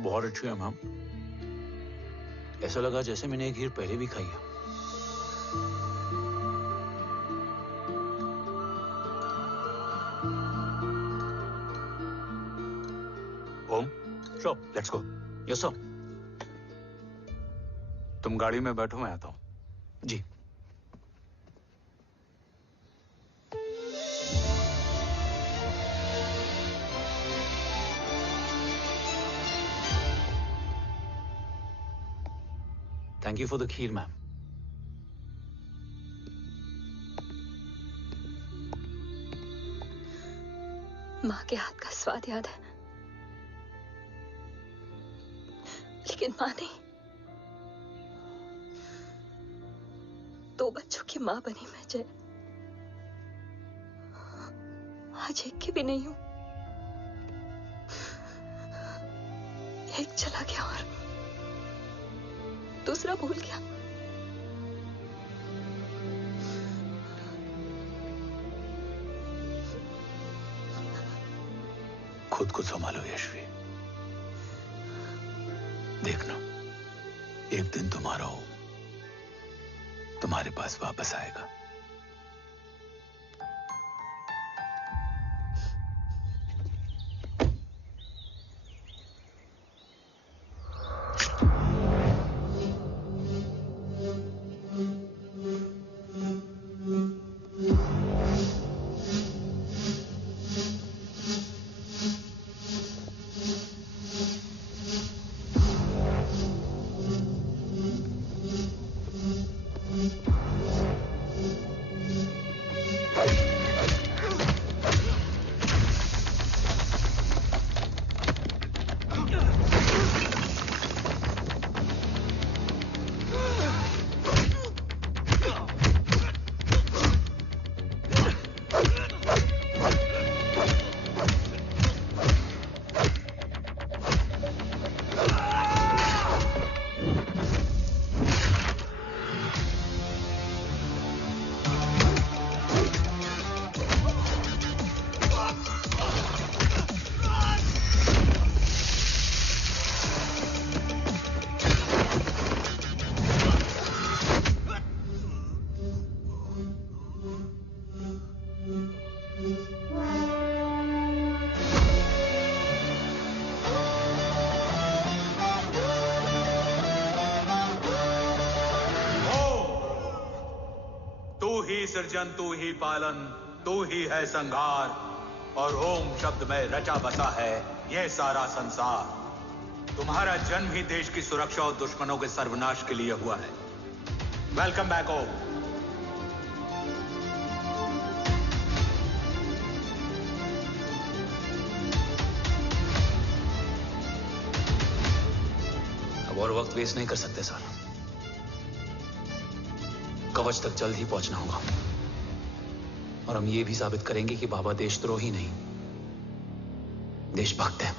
बहुत अच्छी है मैम। ऐसा लगा जैसे मैंने एक खीर पहले भी खाई है। Om, sure, let's go. Yes sir. तुम गाड़ी में बैठो, मैं आता हूं। जी। Thank you for the kheer, ma'am. माँ के हाथ का स्वाद याद है, लेकिन माँ नहीं। 2 बच्चों की माँ बनी मैं जय। आज एक की भी नहीं हूं। एक चला गया और दूसरा भूल गया। खुद को संभालो यशवी। देखना, एक दिन तुम्हारा हो तुम्हारे पास वापस आएगा। सृजन तू ही पालन, तू ही है संहार, और ओम शब्द में रचा बसा है यह सारा संसार। तुम्हारा जन्म ही देश की सुरक्षा और दुश्मनों के सर्वनाश के लिए हुआ है। वेलकम बैक ओम। अब और वक्त वेस्ट नहीं कर सकते सर। कवच तक जल्द ही पहुंचना होगा और हम ये भी साबित करेंगे कि बाबा देशद्रोही नहीं, देशभक्त है।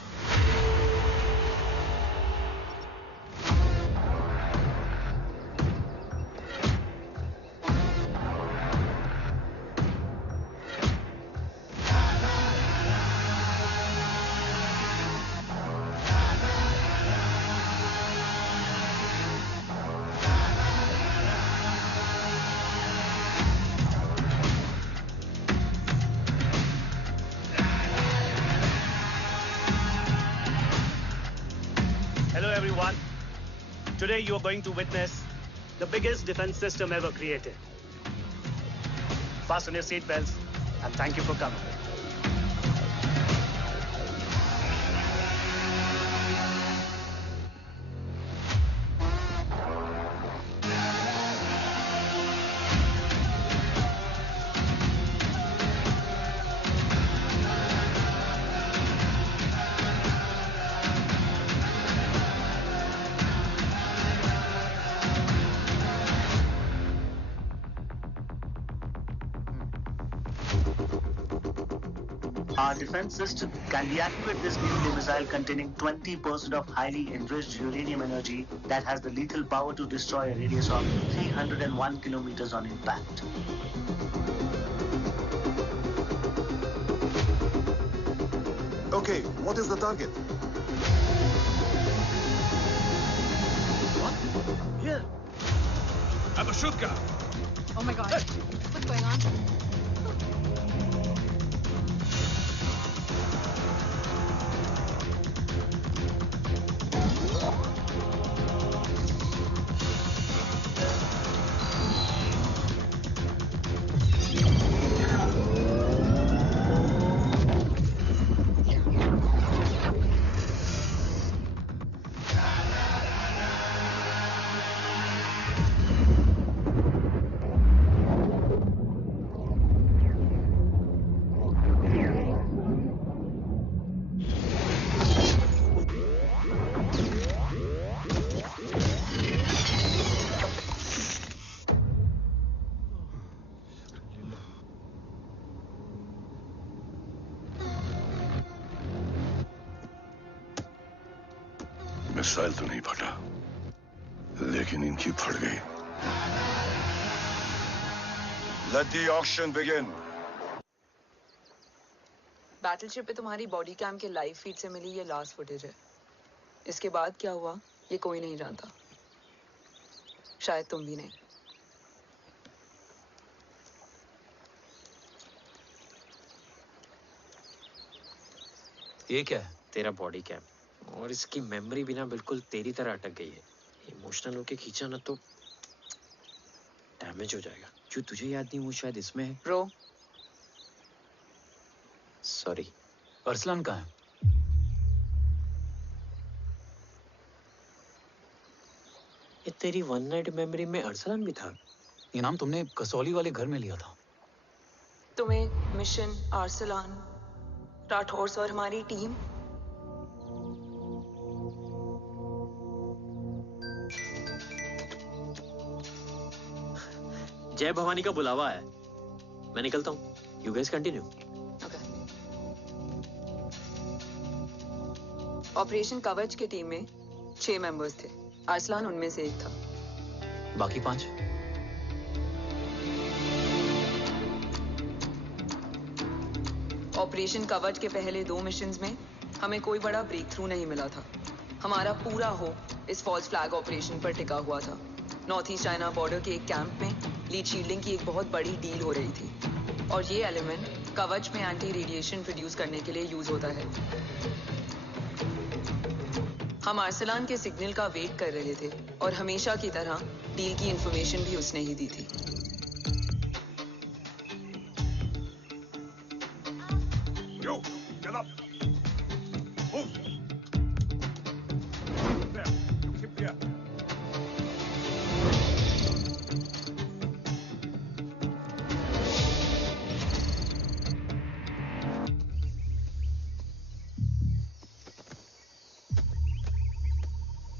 Today you are going to witness the biggest defense system ever created. Fasten your seat belts and thank you for coming. Our defense system can deactivate this nuclear missile containing 20% of highly enriched uranium energy that has the lethal power to destroy a radius of 301 kilometers on impact. Okay, what is the target? shoot ka. Oh my God. What's going on? Missile तो नहीं फटा, लेकिन इनकी फट गई। Let the auction begin. Battleship पे तुम्हारी body cam के लाइव फीड से मिली ये लास्ट फुटेज है। इसके बाद क्या हुआ ये कोई नहीं जानता, शायद तुम भी नहीं। ये क्या है? तेरा बॉडी कैम, और इसकी मेमोरी बिना बिल्कुल तेरी तरह अटक गई है। इमोशनल होके खींचा ना तो डैमेज हो जाएगा। जो तुझे याद नहीं वो शायद इसमें है। Bro sorry. अरसलान कहाँ है? ये तेरी वन नाइट मेमोरी में अरसलान भी था? ये नाम तुमने कसौली वाले घर में लिया था। तुम्हें मिशन अरसलान राठौर और हमारी टीम जय भवानी का बुलावा है, मैं निकलता हूँ। You guys continue. ऑपरेशन कवच की टीम में 6 मेंबर्स थे, अरसलान उनमें से एक था। बाकी 5? ऑपरेशन कवच के पहले 2 मिशंस में हमें कोई बड़ा ब्रेक थ्रू नहीं मिला था। हमारा पूरा होप इस फॉल्स फ्लैग ऑपरेशन पर टिका हुआ था। नॉर्थ ईस्ट चाइना बॉर्डर के एक कैंप में लीड शील्डिंग की एक बहुत बड़ी डील हो रही थी, और ये एलिमेंट कवच में एंटी रेडिएशन प्रोड्यूस करने के लिए यूज होता है। हम अरसलान के सिग्नल का वेट कर रहे थे, और हमेशा की तरह डील की इंफॉर्मेशन भी उसने ही दी थी। Yo, get up. Move. There. Keep there.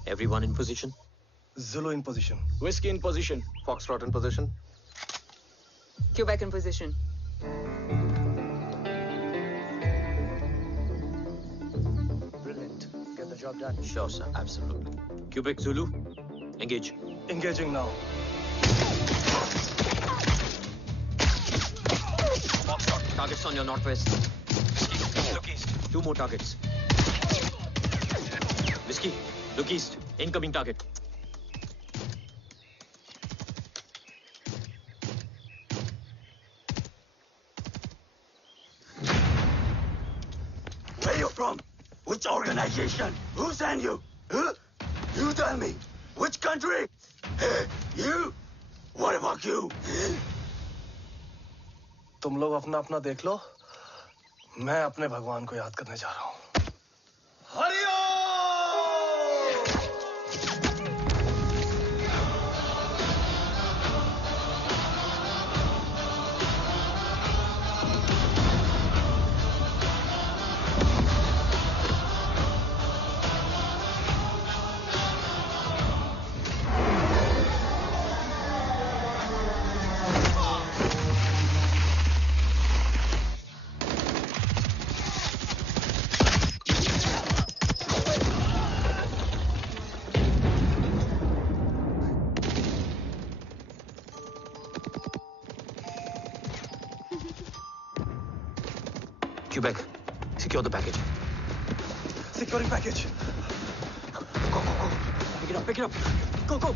Everyone in position? Zulu in position. Whiskey in position. Foxtrot in position. Quebec in position. Brilliant. Get the job done. Sure, sir. Absolutely. Quebec Zulu, engage. Engaging now. Foxtrot, targets on your northwest. Look east. 2 more targets. Whiskey, look east. Incoming target. Where you from? Which organization? Who sent you? Huh? You tell me. Which country? Hey, you? What about you? तुम लोग अपना अपना देख लो, मैं अपने भगवान को याद करने जा रहा हूँ। Quebec, secure the package. Securing package. Go, go, go. Pick it up, pick it up. Go, go.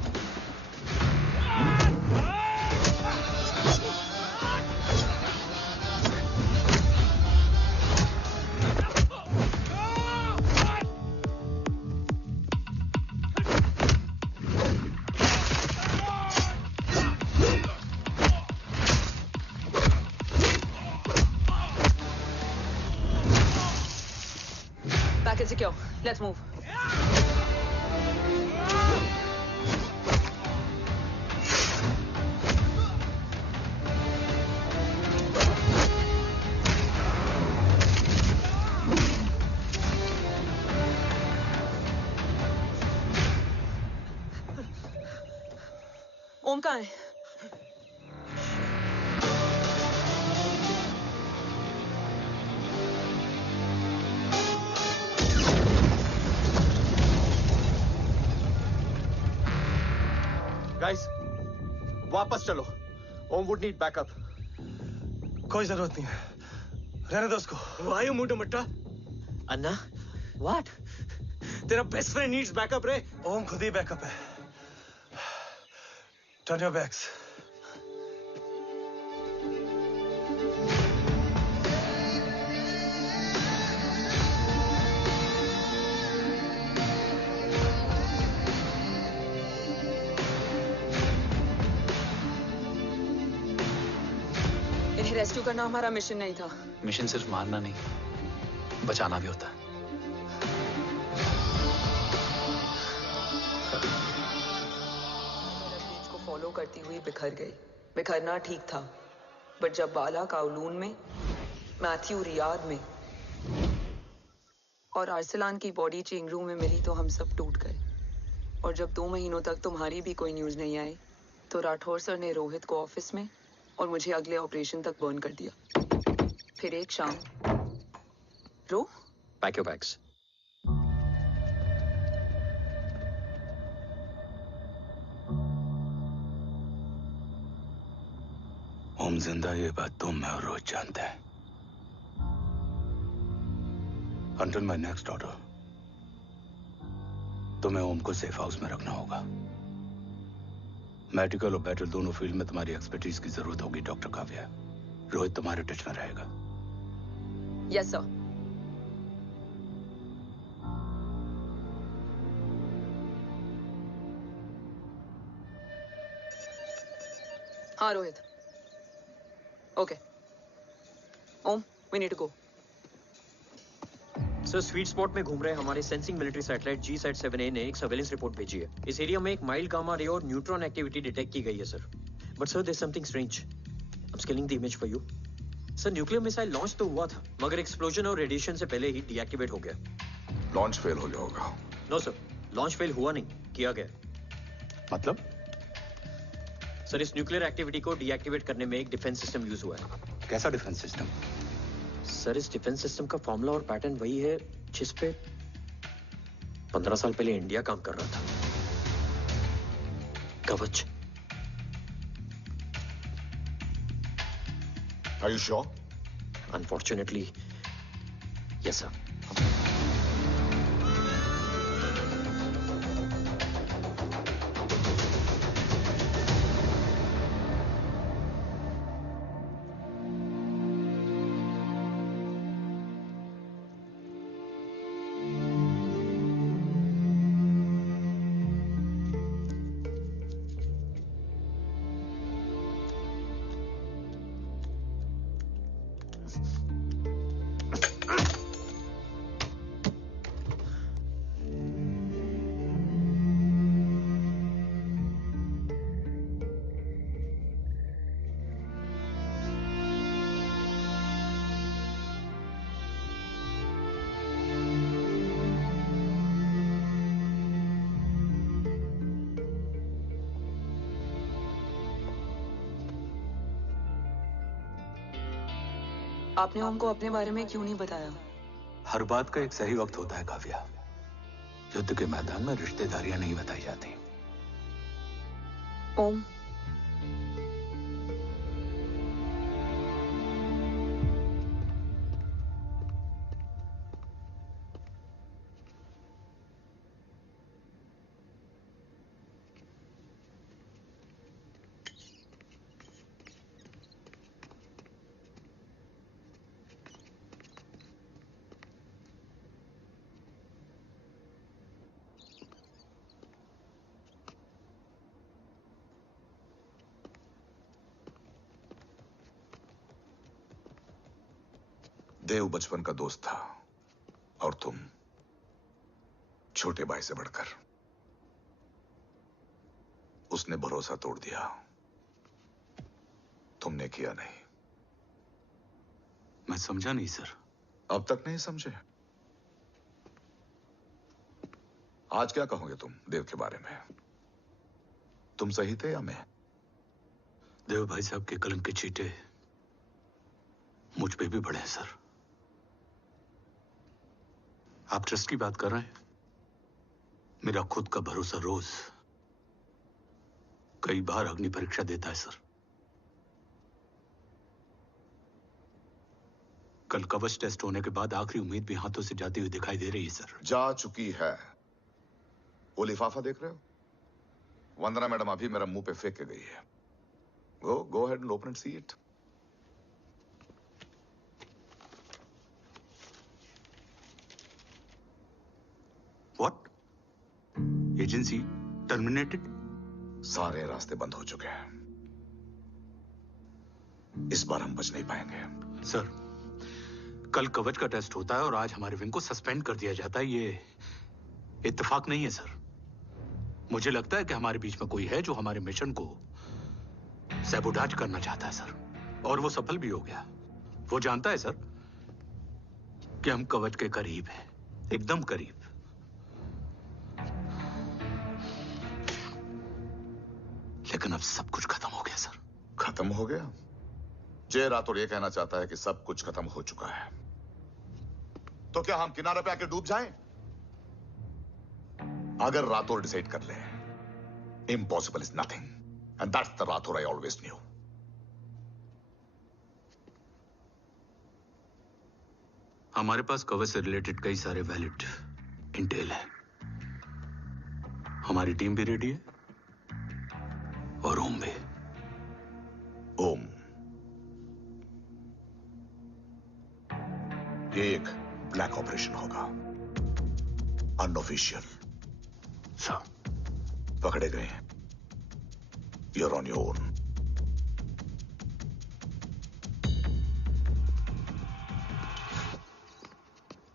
Market secure. Let's move. ओम कहाँ है? गाइस, वापस चलो। ओम वुड नीड बैकअप। कोई जरूरत नहीं है, रहने दो उसको। Why you Munda Matta? Anna, what? तेरा बेस्ट फ्रेंड नीड्स बैकअप रे। ओम खुद ही बैकअप है। Turn your backs. इन्हें रेस्क्यू करना हमारा मिशन नहीं था। मिशन सिर्फ मारना नहीं, बचाना भी होता है। को फॉलो करती हुई बिखर गई। बिखरना ठीक था, बट जब बाला काउलून में, मैथ्यू रियाद में और अरसलान की बॉडी चेंज रूम में मिली तो हम सब टूट गए। और जब 2 महीनों तक तुम्हारी भी कोई न्यूज नहीं आई तो राठौर सर ने रोहित को ऑफिस में और मुझे अगले ऑपरेशन तक बर्न कर दिया। फिर एक शाम रो पैक योर बैग्स। ओम जिंदा, ये बात तुम मैं और रोहित जानते हैं। Until my next order, तुम्हें ओम को सेफ हाउस में रखना होगा। मेडिकल और बैटल दोनों फील्ड में तुम्हारी एक्सपर्टीज की जरूरत होगी डॉक्टर काव्या। रोहित तुम्हारे टच में रहेगा। Yes sir. हाँ Rohit. Okay Om, we need to go. Sir, sweet spot में घूम रहे हमारे सेंसिंग मिलिट्री सैटेलाइट G-SAT-7A ने एक सर्वेलेंस रिपोर्ट भेजी है। इस एरिया में एक माइल्ड गामा रे और न्यूट्रॉन एक्टिविटी डिटेक्ट की गई है sir. But sir, there is something strange. I am scaling the image for you. Sir, nuclear missile launch तो हुआ था, मगर एक्सप्लोजन और रेडिएशन से पहले ही डीएक्टिवेट हो गया। लॉन्च फेल हो गया होगा। नो सर, लॉन्च फेल हुआ नहीं, किया गया। मतलब? सर, इस न्यूक्लियर एक्टिविटी को डीएक्टिवेट करने में एक डिफेंस सिस्टम यूज हुआ है। कैसा डिफेंस सिस्टम? सर, इस डिफेंस सिस्टम का फॉर्मूला और पैटर्न वही है जिस पे 15 साल पहले इंडिया काम कर रहा था। कवच। Are you sure? Unfortunately, yes sir. आपने ओम को अपने बारे में क्यों नहीं बताया? हर बात का एक सही वक्त होता है काव्या। युद्ध के मैदान में रिश्तेदारियां नहीं बताई जाती। ओम, देव बचपन का दोस्त था और तुम छोटे भाई से बढ़कर उसने भरोसा तोड़ दिया। तुमने किया नहीं। मैं समझा नहीं सर। अब तक नहीं समझे? आज क्या कहोगे तुम देव के बारे में? तुम सही थे या मैं? देव भाई साहब के कलंक के चीटे मुझ पे भी पड़े हैं सर। आप ट्रस्ट की बात कर रहे हैं? मेरा खुद का भरोसा रोज कई बार अग्नि परीक्षा देता है सर। कल कवच टेस्ट होने के बाद आखिरी उम्मीद भी हाथों से जाती हुई दिखाई दे रही है सर। जा चुकी है। वो लिफाफा देख रहे हो? वंदना मैडम अभी मेरा मुंह पे फेंक के गई है। Go ahead and open and see it. What? Agency terminated? सारे रास्ते बंद हो चुके हैं। इस बार हम बच नहीं पाएंगे। सर, कल कवच का टेस्ट होता है और आज हमारे विंग को सस्पेंड कर दिया जाता है। ये इत्तेफाक नहीं है सर। मुझे लगता है कि हमारे बीच में कोई है जो हमारे मिशन को सैबोटाज करना चाहता है सर, और वो सफल भी हो गया। वो जानता है सर कि हम कवच के करीब हैं, एकदम करीब। लेकिन अब सब कुछ खत्म हो गया सर। खत्म हो गया? जय राठौर ये कहना चाहता है कि सब कुछ खत्म हो चुका है। तो क्या हम किनारे पे आके डूब जाएं? अगर राठौर डिसाइड कर ले, impossible is nothing, and that's the Rathore I always new. हमारे पास कवच से रिलेटेड कई सारे वैलिड इंटेल है। हमारी टीम भी रेडी है और ओम भी। ओम, ये एक ब्लैक ऑपरेशन होगा, अनऑफिशियल। सर, पकड़े गए, you're on your own.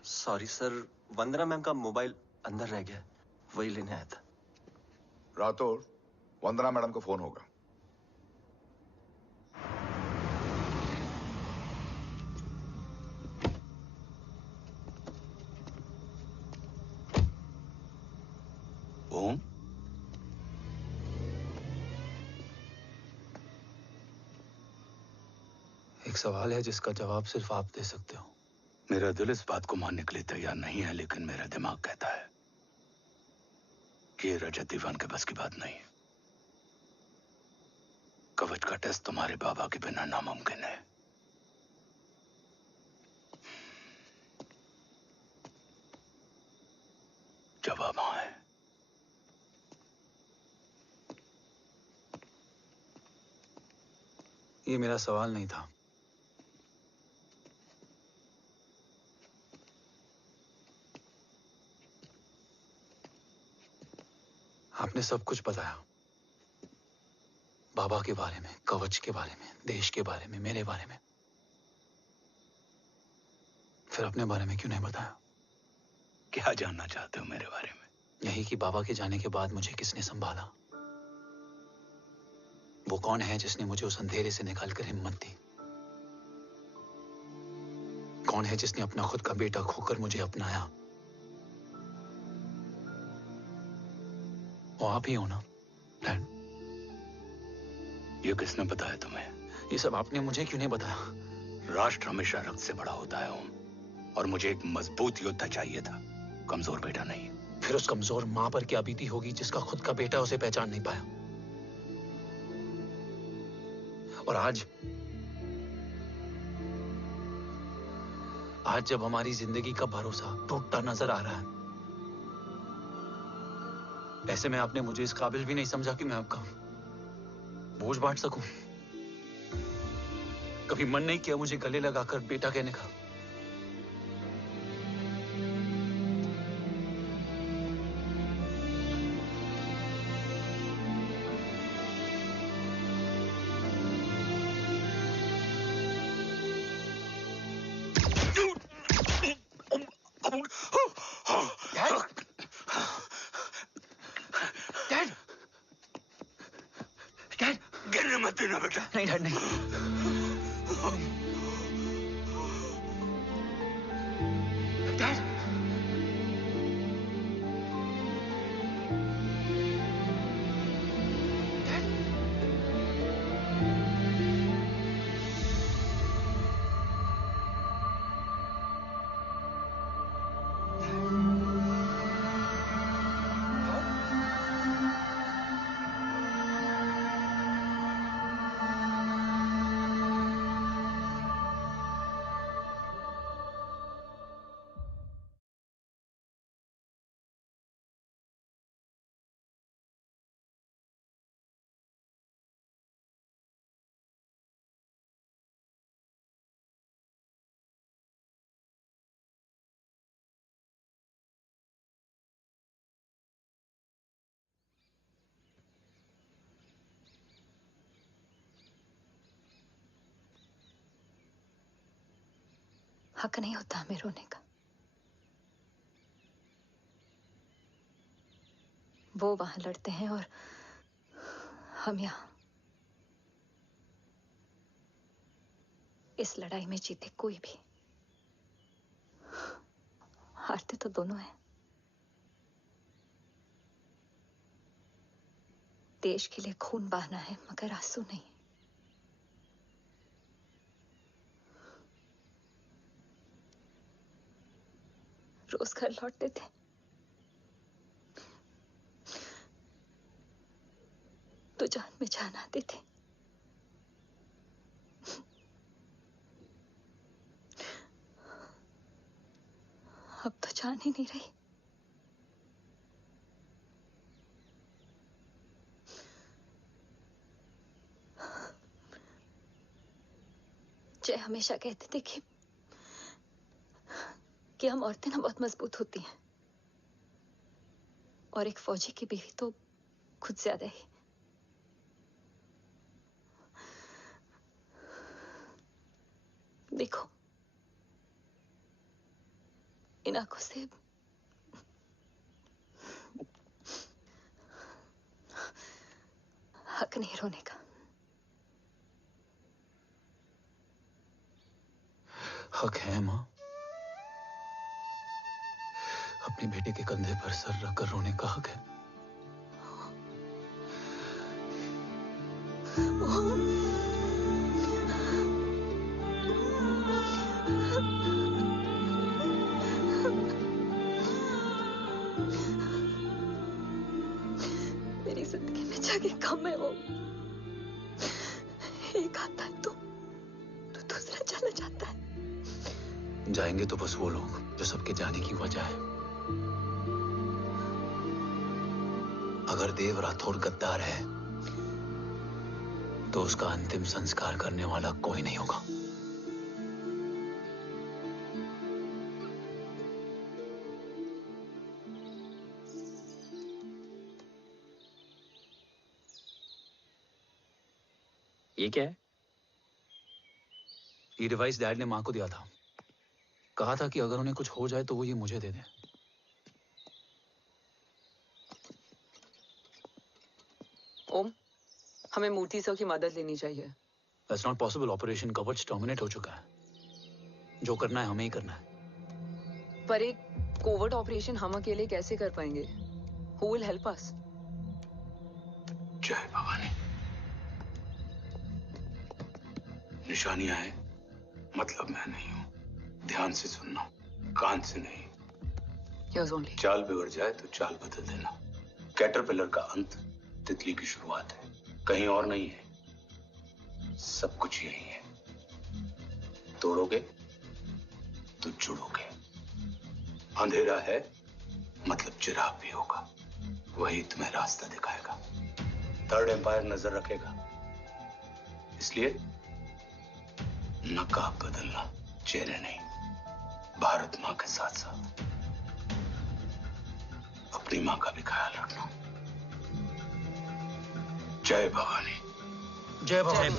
Sorry sir, Vandana ma'am का मोबाइल अंदर रह गया, वही लेने आया था। राठौर, वंदना मैडम को फोन होगा। ओम, एक सवाल है जिसका जवाब सिर्फ आप दे सकते हो। मेरा दिल इस बात को मानने के लिए तैयार नहीं है, लेकिन मेरा दिमाग कहता है कि ये रजत दीवान के बस की बात नहीं है। कवच का टेस्ट तुम्हारे बाबा के बिना नामुमकिन है। जवाब हाँ है। ये मेरा सवाल नहीं था। आपने सब कुछ बताया, बाबा के बारे में, कवच के बारे में, देश के बारे में, मेरे बारे में। फिर अपने बारे में क्यों नहीं बताया? क्या जानना चाहते हो मेरे बारे में? यही कि बाबा के जाने के बाद मुझे किसने संभाला? वो कौन है जिसने मुझे उस अंधेरे से निकालकर हिम्मत दी? कौन है जिसने अपना खुद का बेटा खोकर मुझे अपनाया? वो आप ही हो ना, डैड? ये किसने बताया तुम्हें? ये सब आपने मुझे क्यों नहीं बताया? राष्ट्र हमेशा रक्त से बड़ा होता है ओम, और मुझे एक मजबूत योद्धा चाहिए था, कमजोर बेटा नहीं। फिर उस कमजोर मां पर क्या बीती होगी जिसका खुद का बेटा उसे पहचान नहीं पाया? और आज जब हमारी जिंदगी का भरोसा टूटता नजर आ रहा है, ऐसे में आपने मुझे इस काबिल भी नहीं समझा कि मैं आपका बोझ बांट सकूं। कभी मन नहीं किया मुझे गले लगाकर बेटा कहने का? ना बेटा। नहीं डैड नहीं। डैड हक नहीं होता हमें रोने का। वो वहां लड़ते हैं और हम यहां। इस लड़ाई में जीते कोई भी, हारते तो दोनों हैं। देश के लिए खून बहाना है मगर आंसू नहीं। रोज घर लौटते थे, तो जान में जान आते थे। अब तो जान ही नहीं रही। जय हमेशा कहते थे कि हम औरतें ना बहुत मजबूत होती हैं, और एक फौजी की बीवी तो खुद ज्यादा ही। देखो, इन आंखों से हक नहीं रोने का। हक है माँ। अपने बेटे के कंधे पर सर रखकर रोने का हक है। मेरी जिंदगी में जगह कम है वो। एक आता है तो दूसरा चला जाता है। जाएंगे तो बस वो लोग जो सबके जाने की वजह है। अगर देव राठौर गद्दार है तो उसका अंतिम संस्कार करने वाला कोई नहीं होगा। ये क्या है? ये डिवाइस डैड ने मां को दिया था। कहा था कि अगर उन्हें कुछ हो जाए तो वो ये मुझे दे दें। ओम, हमें मूर्ति सर की मदद लेनी चाहिए। That's not possible. ऑपरेशन कवच टर्मिनेट हो चुका है। जो करना है हमें ही करना है। पर एक कोवर्ट ऑपरेशन हम अकेले कैसे कर पाएंगे? Who will help us? जय भवानी। निशानियां हैं, मतलब मैं नहीं हूं। ध्यान से सुनना, कान से नहीं। Here's only. चाल बिगड़ जाए तो चाल बदल देना। कैटरपिलर का अंत तितली की शुरुआत है, कहीं और नहीं है। सब कुछ यही है। तोड़ोगे तो जुड़ोगे। अंधेरा है मतलब चिराग भी होगा, वही तुम्हें रास्ता दिखाएगा। थर्ड एम्पायर नजर रखेगा, इसलिए नकाब बदलना, चेहरे नहीं। भारत माँ के साथ साथ अपनी माँ का भी ख्याल रखना। जय भवानी। जय भवानी।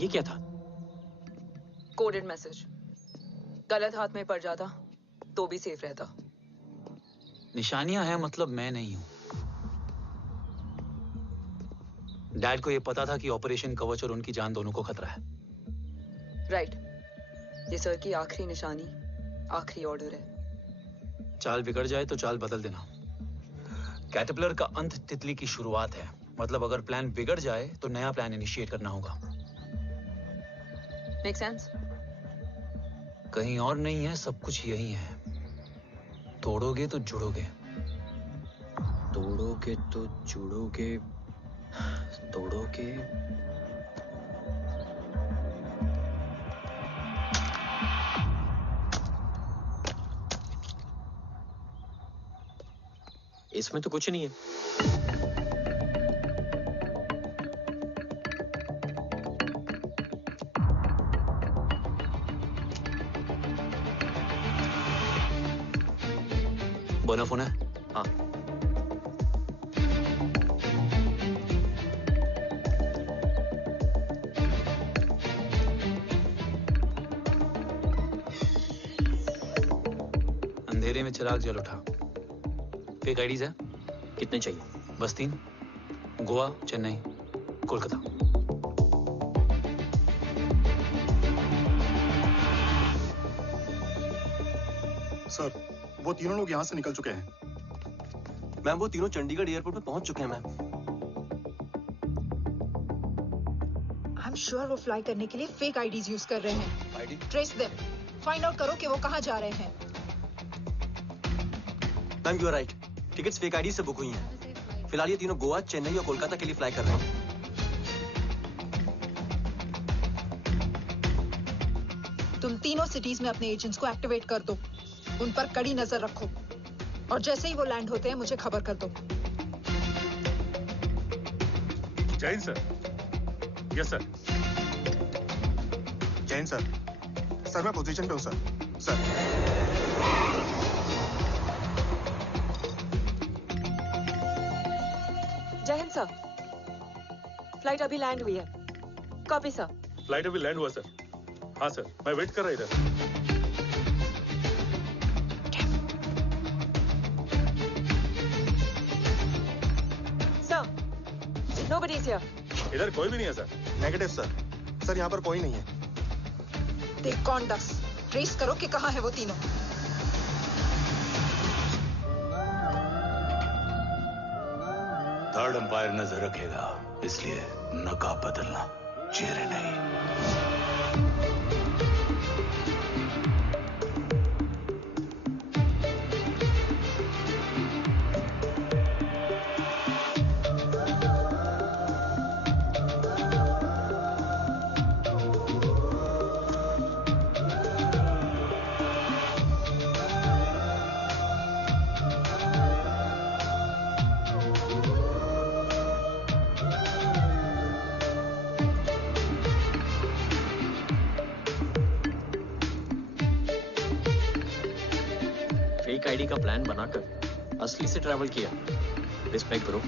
ये क्या था? Coded message. गलत हाथ में पड़ जाता तो भी सेफ रहता। निशानियां हैं मतलब मैं नहीं हूं। डैड को ये पता था कि ऑपरेशन कवच और उनकी जान दोनों को खतरा है। राइट। ये सर की आखिरी निशानी, आखिरी ऑर्डर है। चाल बिगड़ जाए तो चाल बदल देना। कैटरपिलर का अंत तितली की शुरुआत है। मतलब अगर प्लान बिगड़ जाए तो नया प्लान इनिशिएट करना होगा। Make sense? कहीं और नहीं है, सब कुछ यही है। तोड़ोगे तो जुड़ोगे। तोड़ोगे तो जुड़ोगे। तोड़ोगे। इसमें तो कुछ नहीं है। बना फोन है? हाँ। अंधेरे में चिराग जल उठा। फेक आईडीज है? कितने चाहिए? बस 3। गोवा, चेन्नई, कोलकाता। सर, वो तीनों लोग यहाँ से निकल चुके हैं। मैम, वो तीनों चंडीगढ़ एयरपोर्ट पे पहुंच चुके हैं मैम। आई एम श्योर वो फ्लाई करने के लिए फेक आईडीज यूज कर रहे हैं। Trace them. फाइंड आउट करो कि वो कहाँ जा रहे हैं। Ma'am, you are right. Tickets fake ID से बुक हुई हैं। फिलहाल ये तीनों गोवा, चेन्नई और कोलकाता के लिए फ्लाई कर रहे हैं। तुम तीनों सिटीज में अपने एजेंट्स को एक्टिवेट कर दो। उन पर कड़ी नजर रखो और जैसे ही वो लैंड होते हैं मुझे खबर कर दो। Jain sir. Yes sir. Jain sir. Sir मैं पोजीशन पे हूँ सर। सर। जय हिंद सर। फ्लाइट अभी लैंड हुई है। Copy sir. फ्लाइट अभी लैंड हुआ सर। हाँ सर, मैं वेट कर रहा इधर। Nobody is here. इधर कोई भी नहीं है सर। Negative sir. सर यहाँ पर कोई नहीं है। देख कौन दस। ट्रेस करो कि कहाँ है वो तीनों। थर्ड अंपायर नजर रखेगा, इसलिए नकाब बदलना, चेहरे नहीं। आईडी का प्लान बनाकर असली से ट्रैवल किया। Respect bro.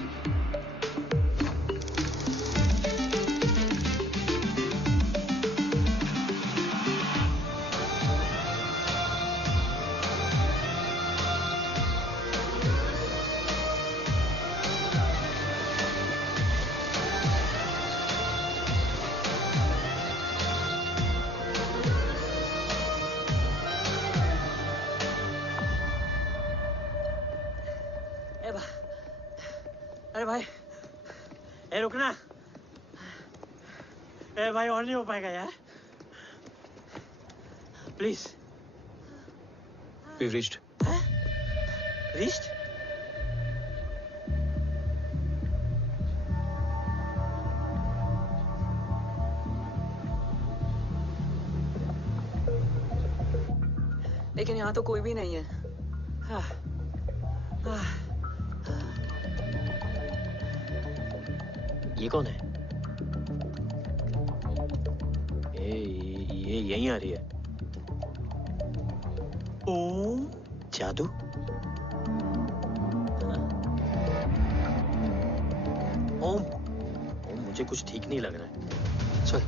अरे भाई, ए रुकना। ए भाई और नहीं हो पाएगा यार। प्लीज। We've reached. Reached? लेकिन यहाँ तो कोई भी नहीं है। ये कौन है? ये यहीं आ रही है। ओम जादू? ओम मुझे कुछ ठीक नहीं लग रहा है। चल।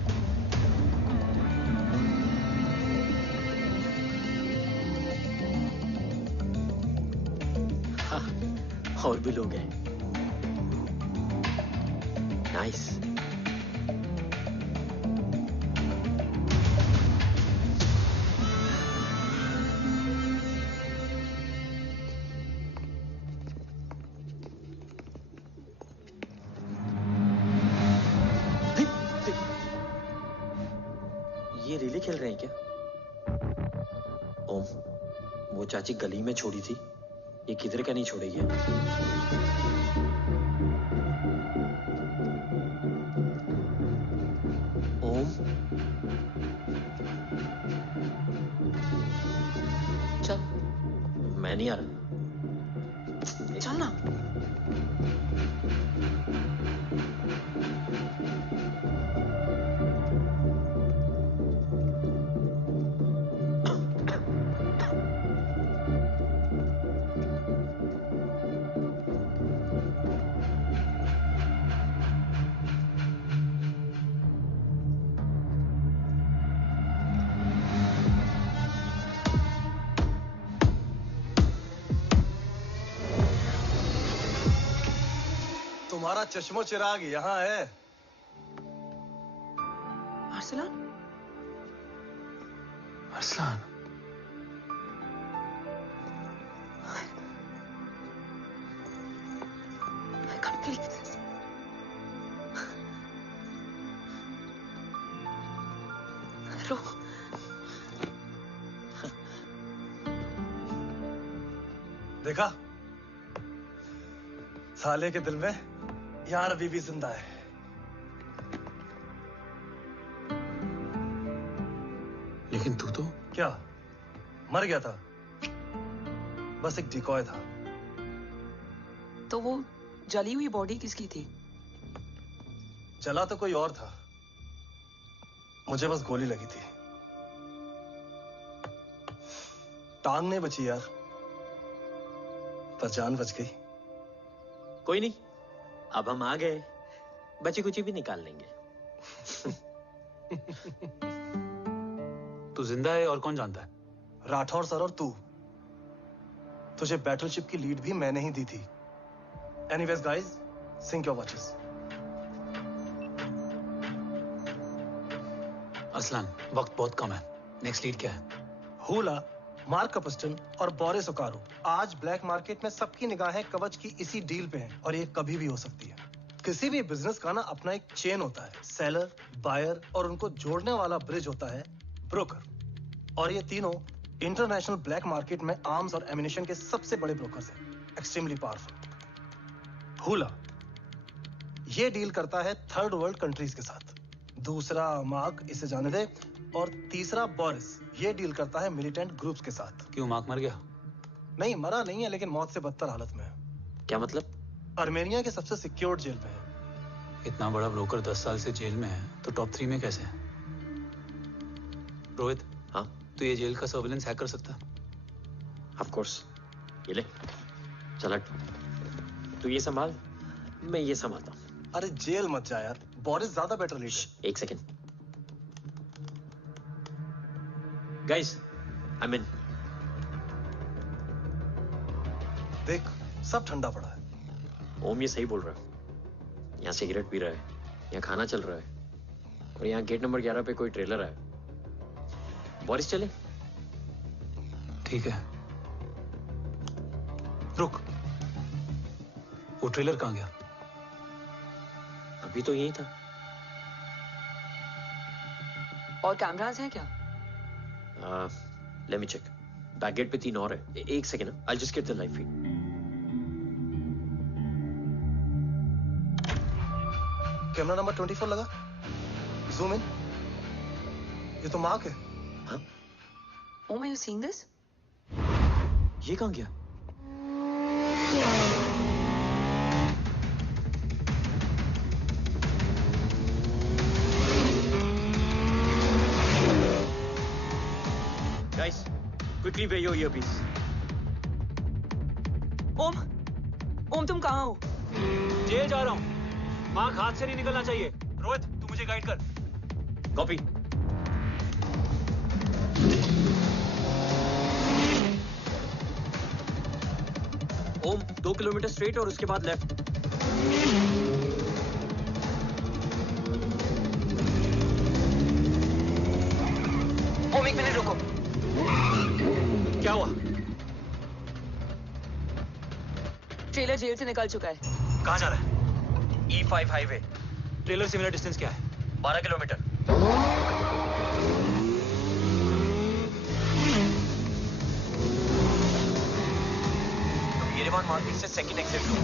हाँ, और भी लोग हैं। नाइस। ये रिले खेल रहे हैं क्या? ओम, वो चाची गली में छोड़ी थी, ये किधर का नहीं छोड़ेगी। ओम, चल। मैं नहीं आ रहा। चल ना। तुम्हारा चश्मो चिराग यहाँ है। Arsalan? Arsalan, I can't believe this. रो। देखा? साले के दिल में यार अभी भी जिंदा है। लेकिन तू तो क्या मर गया था? बस एक डिकॉय था। तो वो जली हुई बॉडी किसकी थी? जला तो कोई और था, मुझे बस गोली लगी थी। टांग नहीं बची यार, पर जान बच गई। कोई नहीं, अब हम आ गए, बची कुची भी निकाल लेंगे। तू जिंदा है और कौन जानता है? राठौर सर और तू। तुझे बैटलशिप की लीड भी मैंने ही दी थी। Anyways guys, sync your watches. Arsalan, वक्त बहुत कम है, नेक्स्ट लीड क्या है? हुला, मार्क कपस्टन और बोरिस ओकारो आज ब्लैक मार्केट में सबकी निगाहें कवच की इसी डील पे हैं, और ये कभी भी हो सकती है। किसी भी बिजनेस का ना अपना एक चेन होता है, सेलर, बायर और उनको जोड़ने वाला ब्रिज होता है ब्रोकर। और ये तीनों इंटरनेशनल ब्लैक मार्केट में आर्म्स और एमिनेशन के सबसे बड़े ब्रोकर्स हैं, एक्सट्रीमली पावरफुल। हुला ये डील करता है थर्ड वर्ल्ड कंट्रीज के साथ, दूसरा मार्क, इसे जाने दे, और तीसरा बोरिस ये डील करता है मिलिटेंट ग्रुप्स के साथ। क्यों, मार्क मर गया? नहीं, मरा नहीं है, लेकिन मौत से बदतर हालत में है। क्या मतलब? आर्मेनिया के सबसे सिक्योर्ड जेल में है। इतना बड़ा ब्रोकर 10 साल से जेल में है, तो टॉप 3 में कैसे है? रोहित, हाँ? तो ये जेल का सर्विलेंस हैक कर सकता? Of course. ये ले, चल तू ये संभाल, मैं ये संभालता हूँ। अरे जेल मत जा यार, बोरिस ज्यादा बेटर लीडर। एक सेकेंड गाइस, आई मीन देख, सब ठंडा पड़ा है। ओम ये सही बोल रहा है। यहाँ सिगरेट पी रहा है, यहाँ खाना चल रहा है, और यहाँ गेट नंबर 11 पे कोई ट्रेलर है। बोरिस चले? ठीक है, रुक, वो ट्रेलर कहाँ गया? अभी तो यही था। और कैमरास हैं क्या? Let me check. Back gate पे 3 और है। एक second, I just get the live feed. Camera number 24 लगा, जूम इन। ये तो मार्क है। हाँ? Oh, are you seeing this? ये कहाँ गया? Guys, quickly wear your earpiece. ओम तुम कहाँ हो? जेल जा रहा हूँ। मार्क हाथ से नहीं निकलना चाहिए। रोहित, तू मुझे गाइड कर। कॉपी। ओम 2 किलोमीटर स्ट्रेट और उसके बाद लेफ्ट। तुम 1 मिनट रुको। क्या हुआ? ट्रेलर जेल से निकल चुका है। कहाँ जा रहा है? E5 highway. ट्रेलर से मेरा डिस्टेंस क्या है? 12 किलोमीटर। तुम येरेवान मार्केट से सेकंड एग्जिट लो।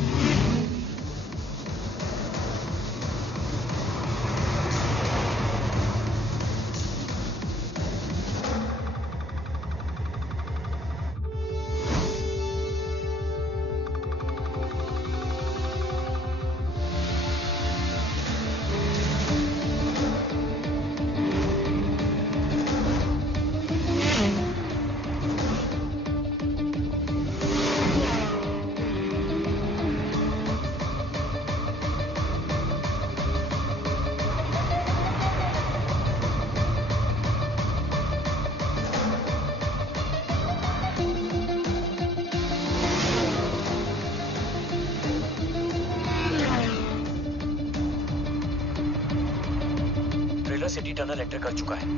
सिटी टनल एंटर कर चुका है।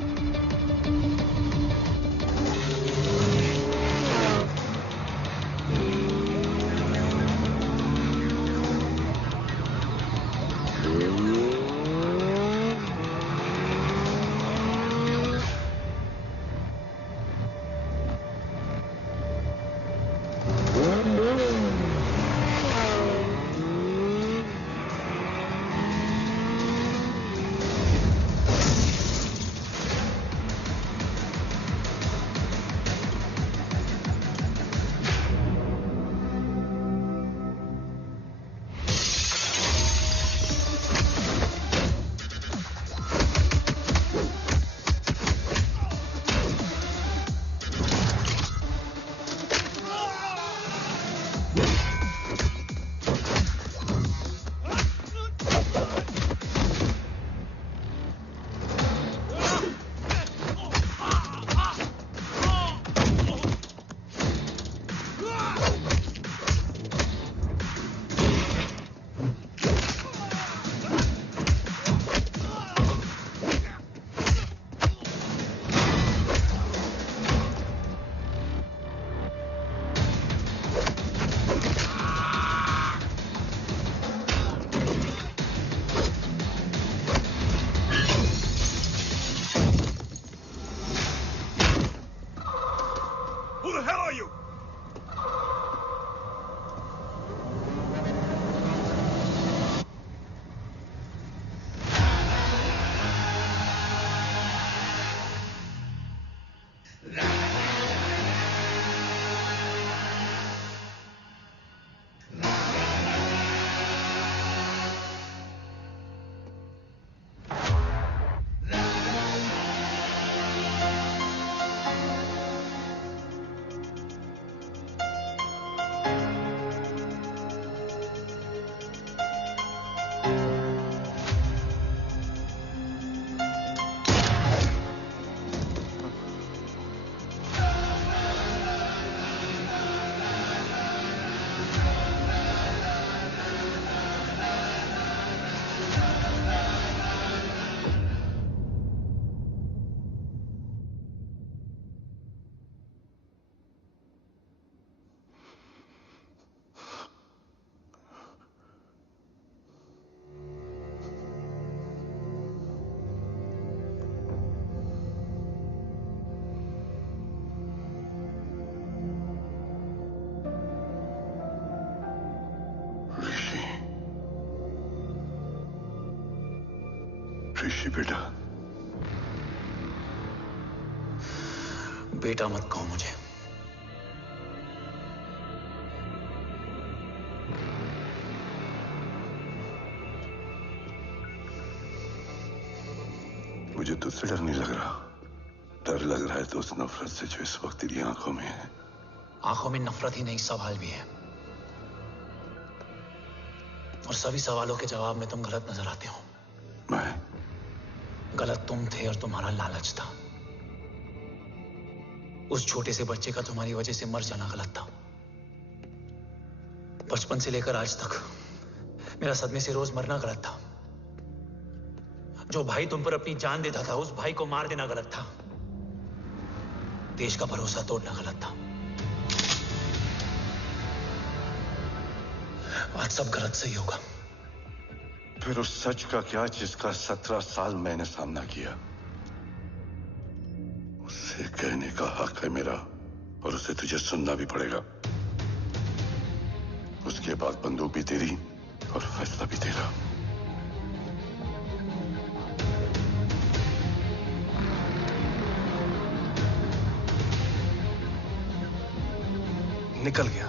ऋषि बेटा। बेटा मत कहो मुझे। मुझे तुझसे डर नहीं लग रहा। डर लग रहा है तो उस नफरत से जो इस वक्त तेरी आंखों में है। आंखों में नफरत ही नहीं, सवाल भी है, और सभी सवालों के जवाब में तुम गलत नजर आते हो। मैं गलत तुम थे और तुम्हारा लालच था। उस छोटे से बच्चे का तुम्हारी वजह से मर जाना गलत था। बचपन से लेकर आज तक मेरा सदमे से रोज मरना गलत था। जो भाई तुम पर अपनी जान देता था उस भाई को मार देना गलत था। देश का भरोसा तोड़ना गलत था। आज सब गलत सही होगा। फिर उस सच का क्या जिसका 17 साल मैंने सामना किया? उसे कहने का हक है मेरा, और उसे तुझे सुनना भी पड़ेगा। उसके बाद बंदूक भी तेरी और फैसला भी तेरा। निकल गया।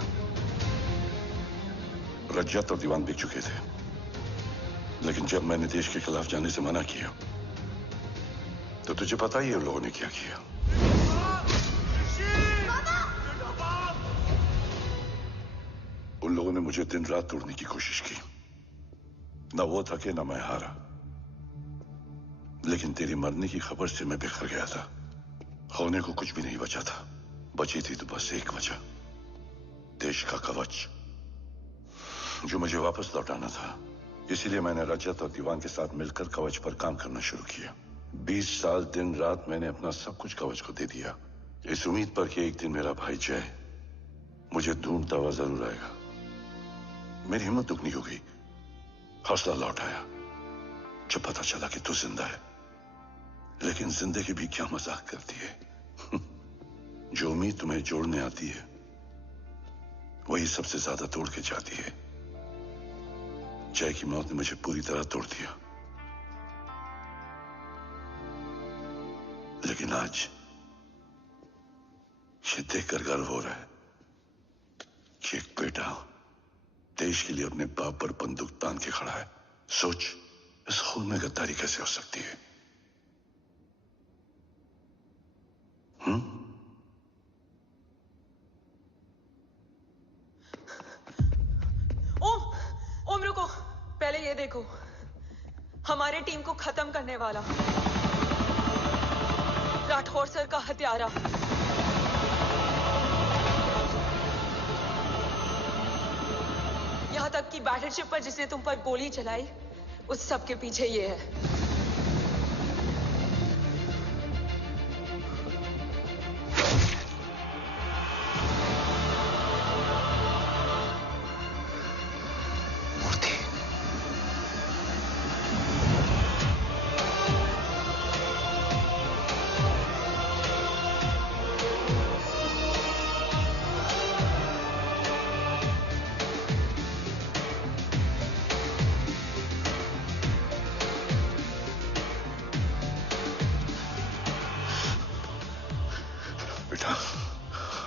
रज्जत और दीवान बिक चुके थे, लेकिन जब मैंने देश के खिलाफ जाने से मना किया तो तुझे पता ही है उन लोगों ने क्या किया। उन लोगों ने मुझे दिन रात तोड़ने की कोशिश की। ना वो थके ना मैं हारा, लेकिन तेरी मरने की खबर से मैं बिखर गया था। होने को कुछ भी नहीं बचा था। बची थी तो बस एक वजह, देश का कवच जो मुझे वापस लौटाना था। इसीलिए मैंने रजत और दीवान के साथ मिलकर कवच पर काम करना शुरू किया। 20 साल दिन रात मैंने अपना सब कुछ कवच को दे दिया, इस उम्मीद पर कि एक दिन मेरा भाई जय मुझे ढूंढता हुआ जरूर आएगा। मेरी हिम्मत दुगनी हो गई, हौसला लौट आया जब पता चला कि तू जिंदा है। लेकिन जिंदगी भी क्या मजाक करती है। जो उम्मीद तुम्हें जोड़ने आती है वही सबसे ज्यादा तोड़ के जाती है। जय की मौत ने मुझे पूरी तरह तोड़ दिया, लेकिन आज ये देखकर गर्व हो रहा है कि एक बेटा देश के लिए अपने बाप पर बंदूक तान के खड़ा है। सोच, इस खून में गद्दारी कैसे हो सकती है? ओम रुको, पहले ये देखो, हमारे टीम को खत्म करने वाला राठौर सर का हत्यारा। यहां तक कि बैटलशिप पर जिसने तुम पर गोली चलाई, उस सब के पीछे ये है।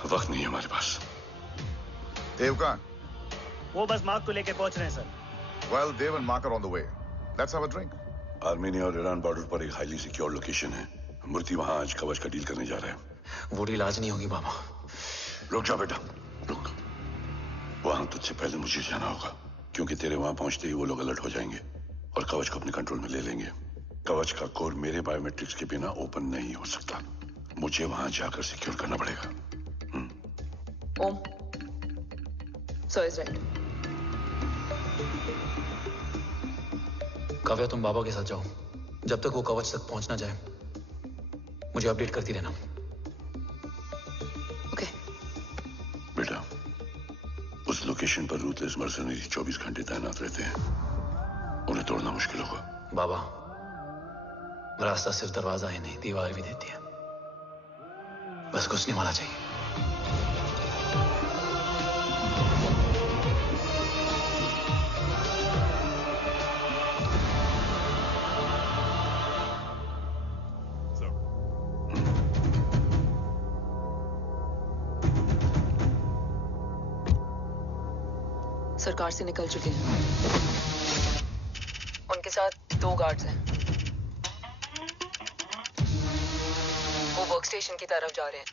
वक्त नहीं है हमारे पास। देव कहाँ? वो बस मार्क को लेके पहुंच रहे हैं sir. Well, Dev and Mark are on the way. Let's have a drink. Armenia और ईरान बॉर्डर पर एक हाईली सिक्योर लोकेशन है। मूर्ति वहां आज कवच का डील करने जा रहा है। वो डील आज नहीं होगी बाबा। रुक जा बेटा, रुक। वहां तुझसे पहले मुझे जाना होगा, क्योंकि तेरे वहां पहुंचते ही वो लोग अलर्ट हो जाएंगे और कवच को अपने कंट्रोल में ले लेंगे। कवच का कोड मेरे बायोमेट्रिक्स के बिना ओपन नहीं हो सकता। मुझे वहां जाकर सिक्योर करना पड़ेगा। ओम, सर इज राइट। काव्या, तुम बाबा के साथ जाओ। जब तक वो कवच तक पहुंच ना जाए मुझे अपडेट करती रहना। ओके। बेटा, उस लोकेशन पर रूथलेस मर्सनरी 24 घंटे तैनात रहते हैं। उन्हें तोड़ना मुश्किल होगा। बाबा, रास्ता सिर्फ दरवाजा ही नहीं, दीवार भी देती है। बस घुसने वाला चाहिए। सरकार से निकल चुके हैं। उनके साथ 2 गार्ड्स हैं। वो वर्क स्टेशन की तरफ जा रहे हैं।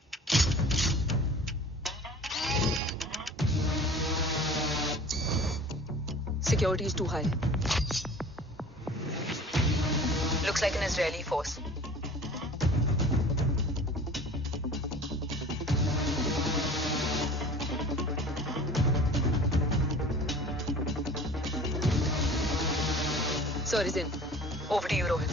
Security is too high. Looks like an Israeli force. Sir is in. Over to you, Rohit.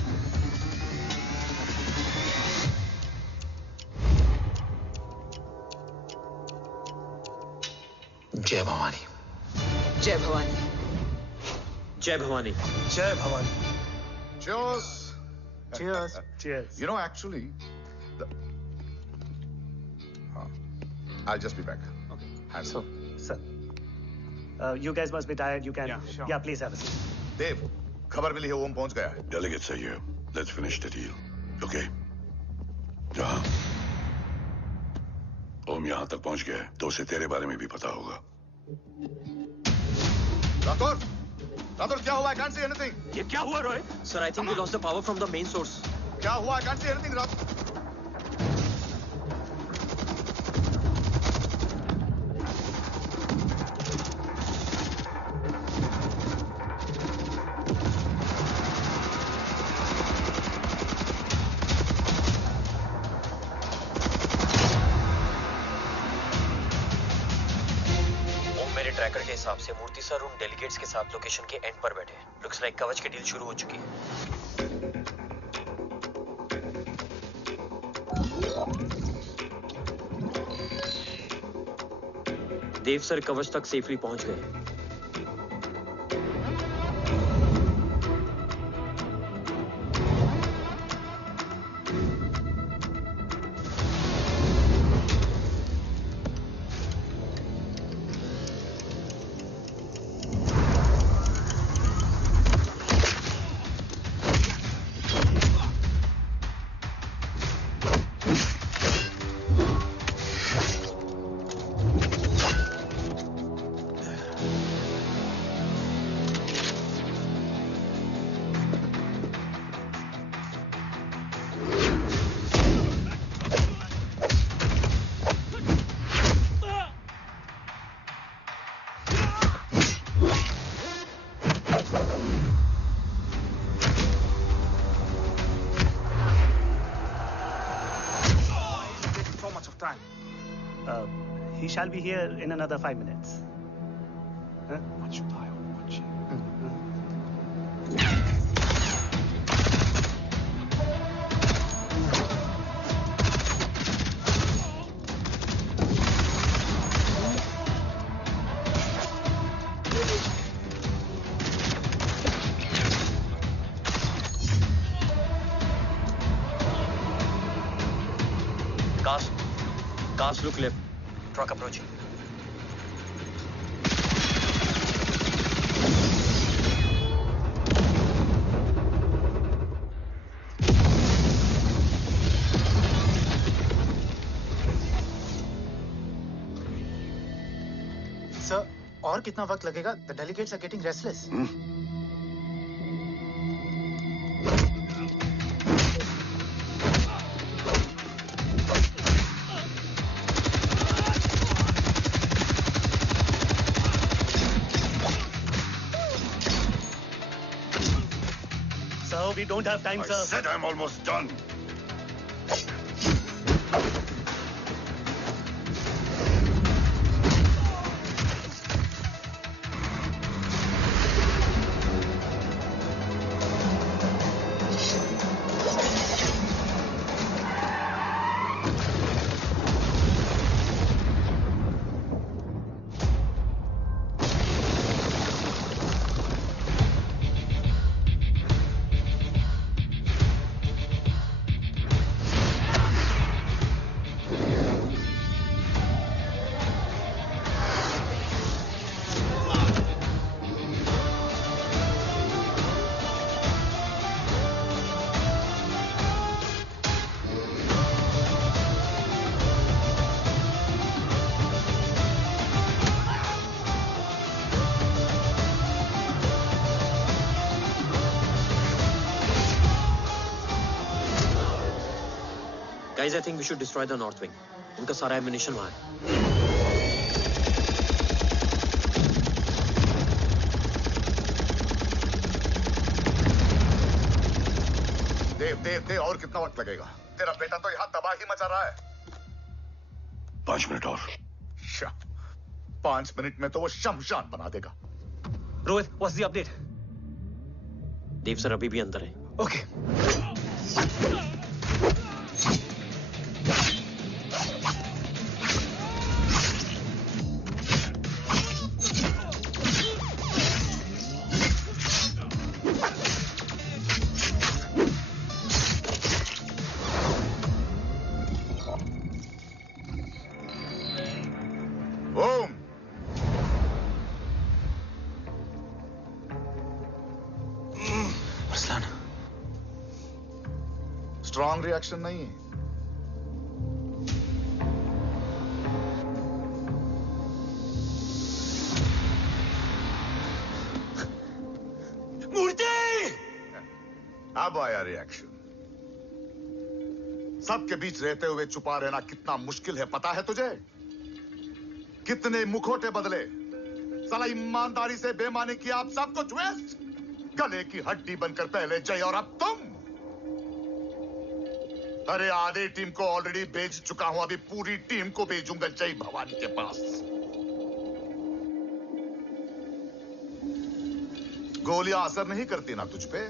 जय भवानी। जय भवानी। जय भवानी। जय Bhavani. Cheers. Cheers. Cheers. You know, actually, I'll just be back. Okay. Hands So, sir, you guys must be tired. You can. Yeah, sure. Yeah, please have a seat. देव, खबर मिली है ओम पहुंच गया है। Delegate सही है. Let's finish the deal. Okay. जहाँ ओम यहाँ तक पहुंच गया है, तो उसे तेरे बारे में भी पता होगा। राठौर, राठौर क्या हुआ? I can't see anything. ये क्या हुआ Rohit? Sir, I think we lost the power from the main source. क्या हुआ? I can't see anything, Rathore. Tracker के हिसाब से मूर्ति सर उन डेलीगेट्स के साथ लोकेशन के एंड पर बैठे हैं। लुक्स लाइक कवच की डील शुरू हो चुकी है। देव सर कवच तक सेफली पहुंच गए। He shall be here in another 5 minutes. Huh? Cars look left. Truck approaching. Sir, और कितना वक्त लगेगा? The delegates are getting restless. We don't have time, sir. I said I'm almost done. Guys, I think we should destroy the north wing. उनका सारा ammunition वहाँ है। देव और कितना वक्त लगेगा? तेरा बेटा तो यहाँ तबाही मचा रहा है। 5 मिनट और। 5 मिनट में तो वो शमशान बना देगा। Rohit, what's the update? Dev sir अभी भी अंदर है। Okay. स्ट्रॉन्ग रिएक्शन नहीं है। मूर्ति! अब आया रिएक्शन। सबके बीच रहते हुए छुपा रहना कितना मुश्किल है पता है तुझे? कितने मुखौटे बदले, साला ईमानदारी से बेईमानी किया, आप सब कुछ वेस्ट। गले की हड्डी बनकर पहले जय और अब तुम। अरे आधे टीम को ऑलरेडी भेज चुका हूं, अभी पूरी टीम को भेजूंगा जय भवानी के पास। गोलियां असर नहीं करती ना तुझ पे?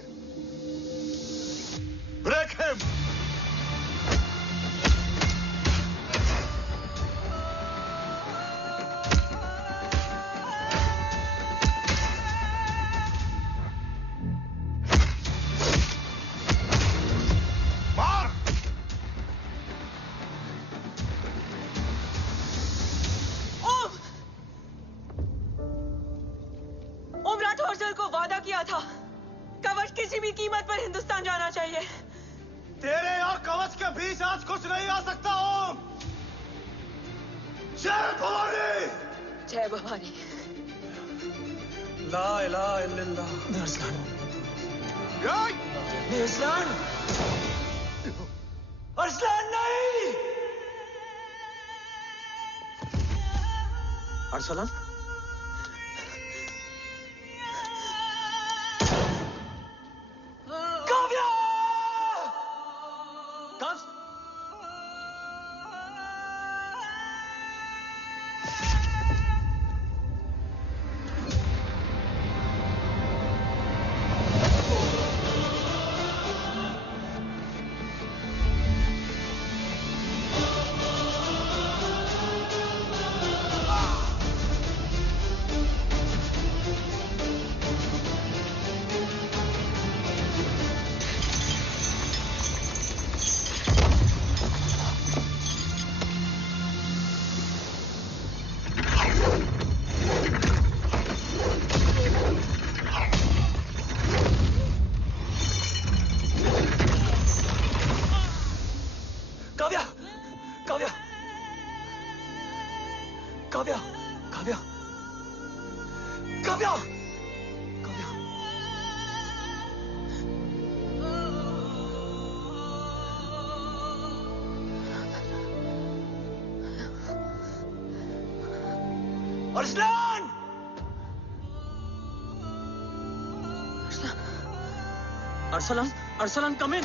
Break him. तेरे और कवच के बीच आज कुछ नहीं आ सकता। ओम, जय भवानी। जय भवानी। ला इलाहा इल्लल्लाह। अरसलान, अरसलान नहीं। Arsalan, Arsalan! Arsalan, Arsalan, come in.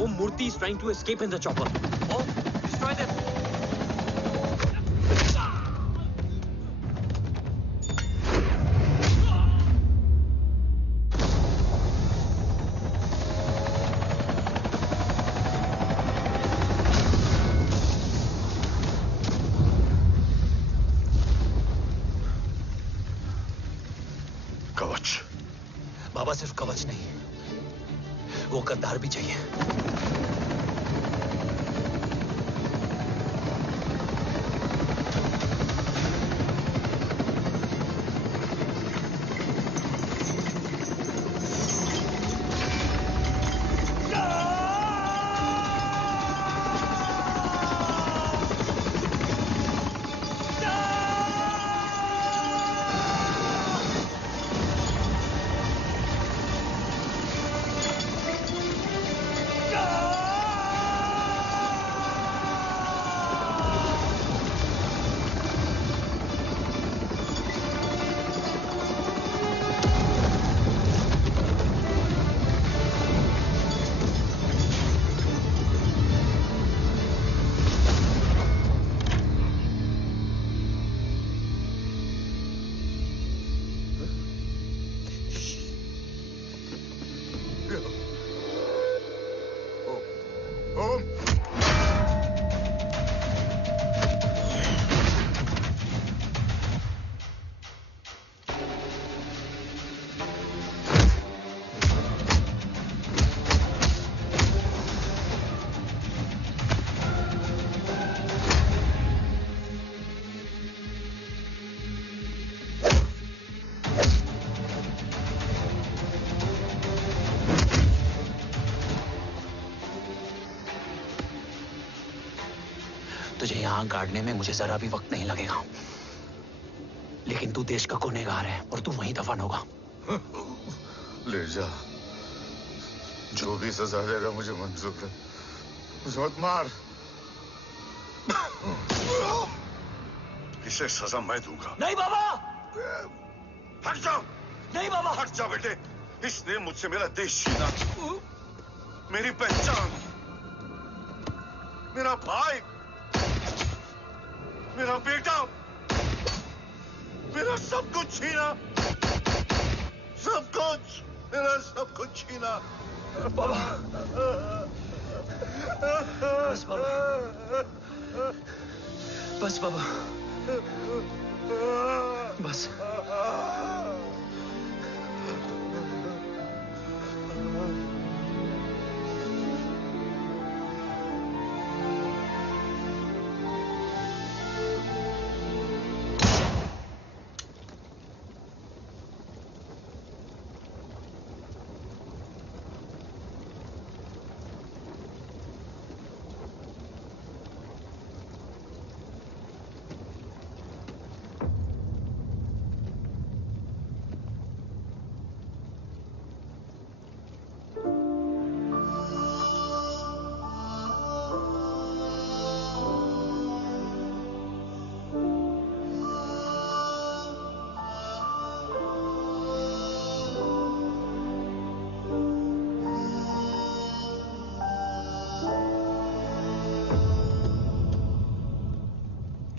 Om Murthy is trying to escape in the chopper. Oh, destroy them. कवच। बाबा सिर्फ कवच नहीं, वो गद्दार भी चाहिए। तुझे यहाँ गाड़ने में मुझे जरा भी वक्त नहीं लगेगा, लेकिन तू देश का गुनहगार है और तू वहीं दफन होगा। ले जा, जो भी सजा देगा मुझे मंजूर है, मुझे मत मार। इसे सजा मैं दूंगा। नहीं बाबा, हट जाओ। नहीं बाबा, हट जा बेटे। इसने मुझसे मेरा देश छीना, मेरी पहचान, मेरा भाई, मेरा बेटा, मेरा सब कुछ छीना, सब कुछ, मेरा सब कुछ छीना। बाबा, बस बाबा, बस बाबा, बस।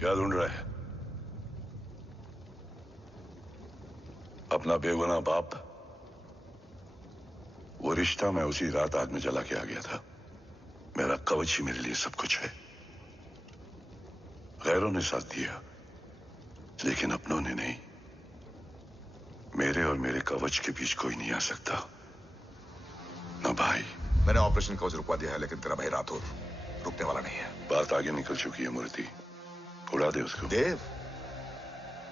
क्या ढूंढ रहा है? अपना बेगुनाह बाप। वो रिश्ता मैं उसी रात आग में जला के आ गया था। मेरा कवच ही मेरे लिए सब कुछ है। गैरों ने साथ दिया, लेकिन अपनों ने नहीं। मेरे और मेरे कवच के बीच कोई नहीं आ सकता, ना भाई। मैंने ऑपरेशन कवच रुकवा दिया है, लेकिन तेरा भाई राठौर रुकने वाला नहीं है। बात आगे निकल चुकी है मूर्ति, उड़ा दे उसको। देव,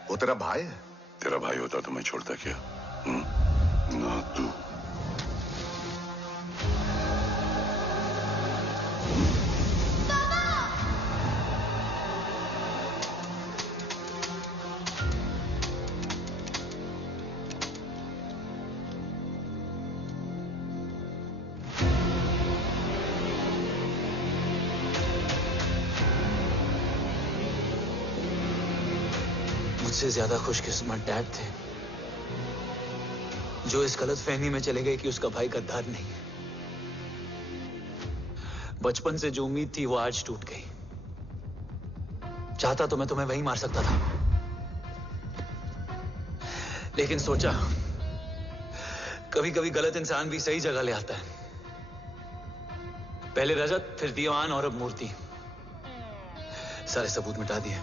वो तेरा भाई है। तेरा भाई होता तो मैं छोड़ता क्या? ना तू। मुझसे ज्यादा खुशकिस्मत डैड थे, जो इस गलत फहमी में चले गए कि उसका भाई गद्दार नहीं है। बचपन से जो उम्मीद थी वो आज टूट गई। चाहता तो मैं तुम्हें वहीं मार सकता था, लेकिन सोचा कभी कभी गलत इंसान भी सही जगह ले आता है। पहले रजत, फिर दीवान और अब मूर्ति। सारे सबूत मिटा दिए,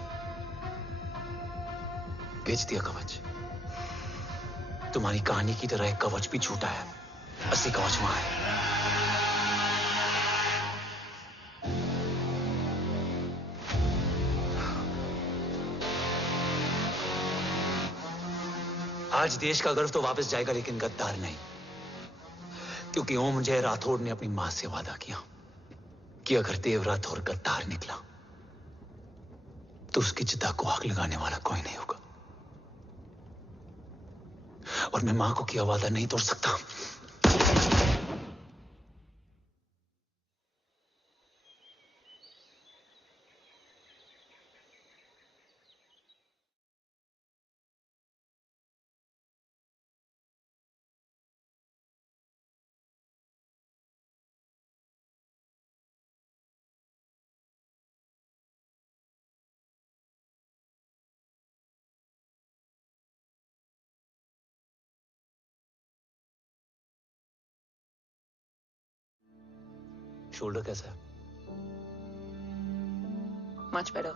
बेच दिया कवच। तुम्हारी कहानी की तरह एक कवच भी झूठा है, असली कवच वहां है। आज देश का गर्व तो वापस जाएगा, लेकिन गद्दार नहीं, क्योंकि ओम जय राठौड़ ने अपनी मां से वादा किया कि अगर देव राठौड़ गद्दार निकला तो उसकी चिता को आग लगाने वाला कोई नहीं होगा। और मैं मां को किया वादा नहीं तोड़ सकता। शोल्डर कैसा है? Much better.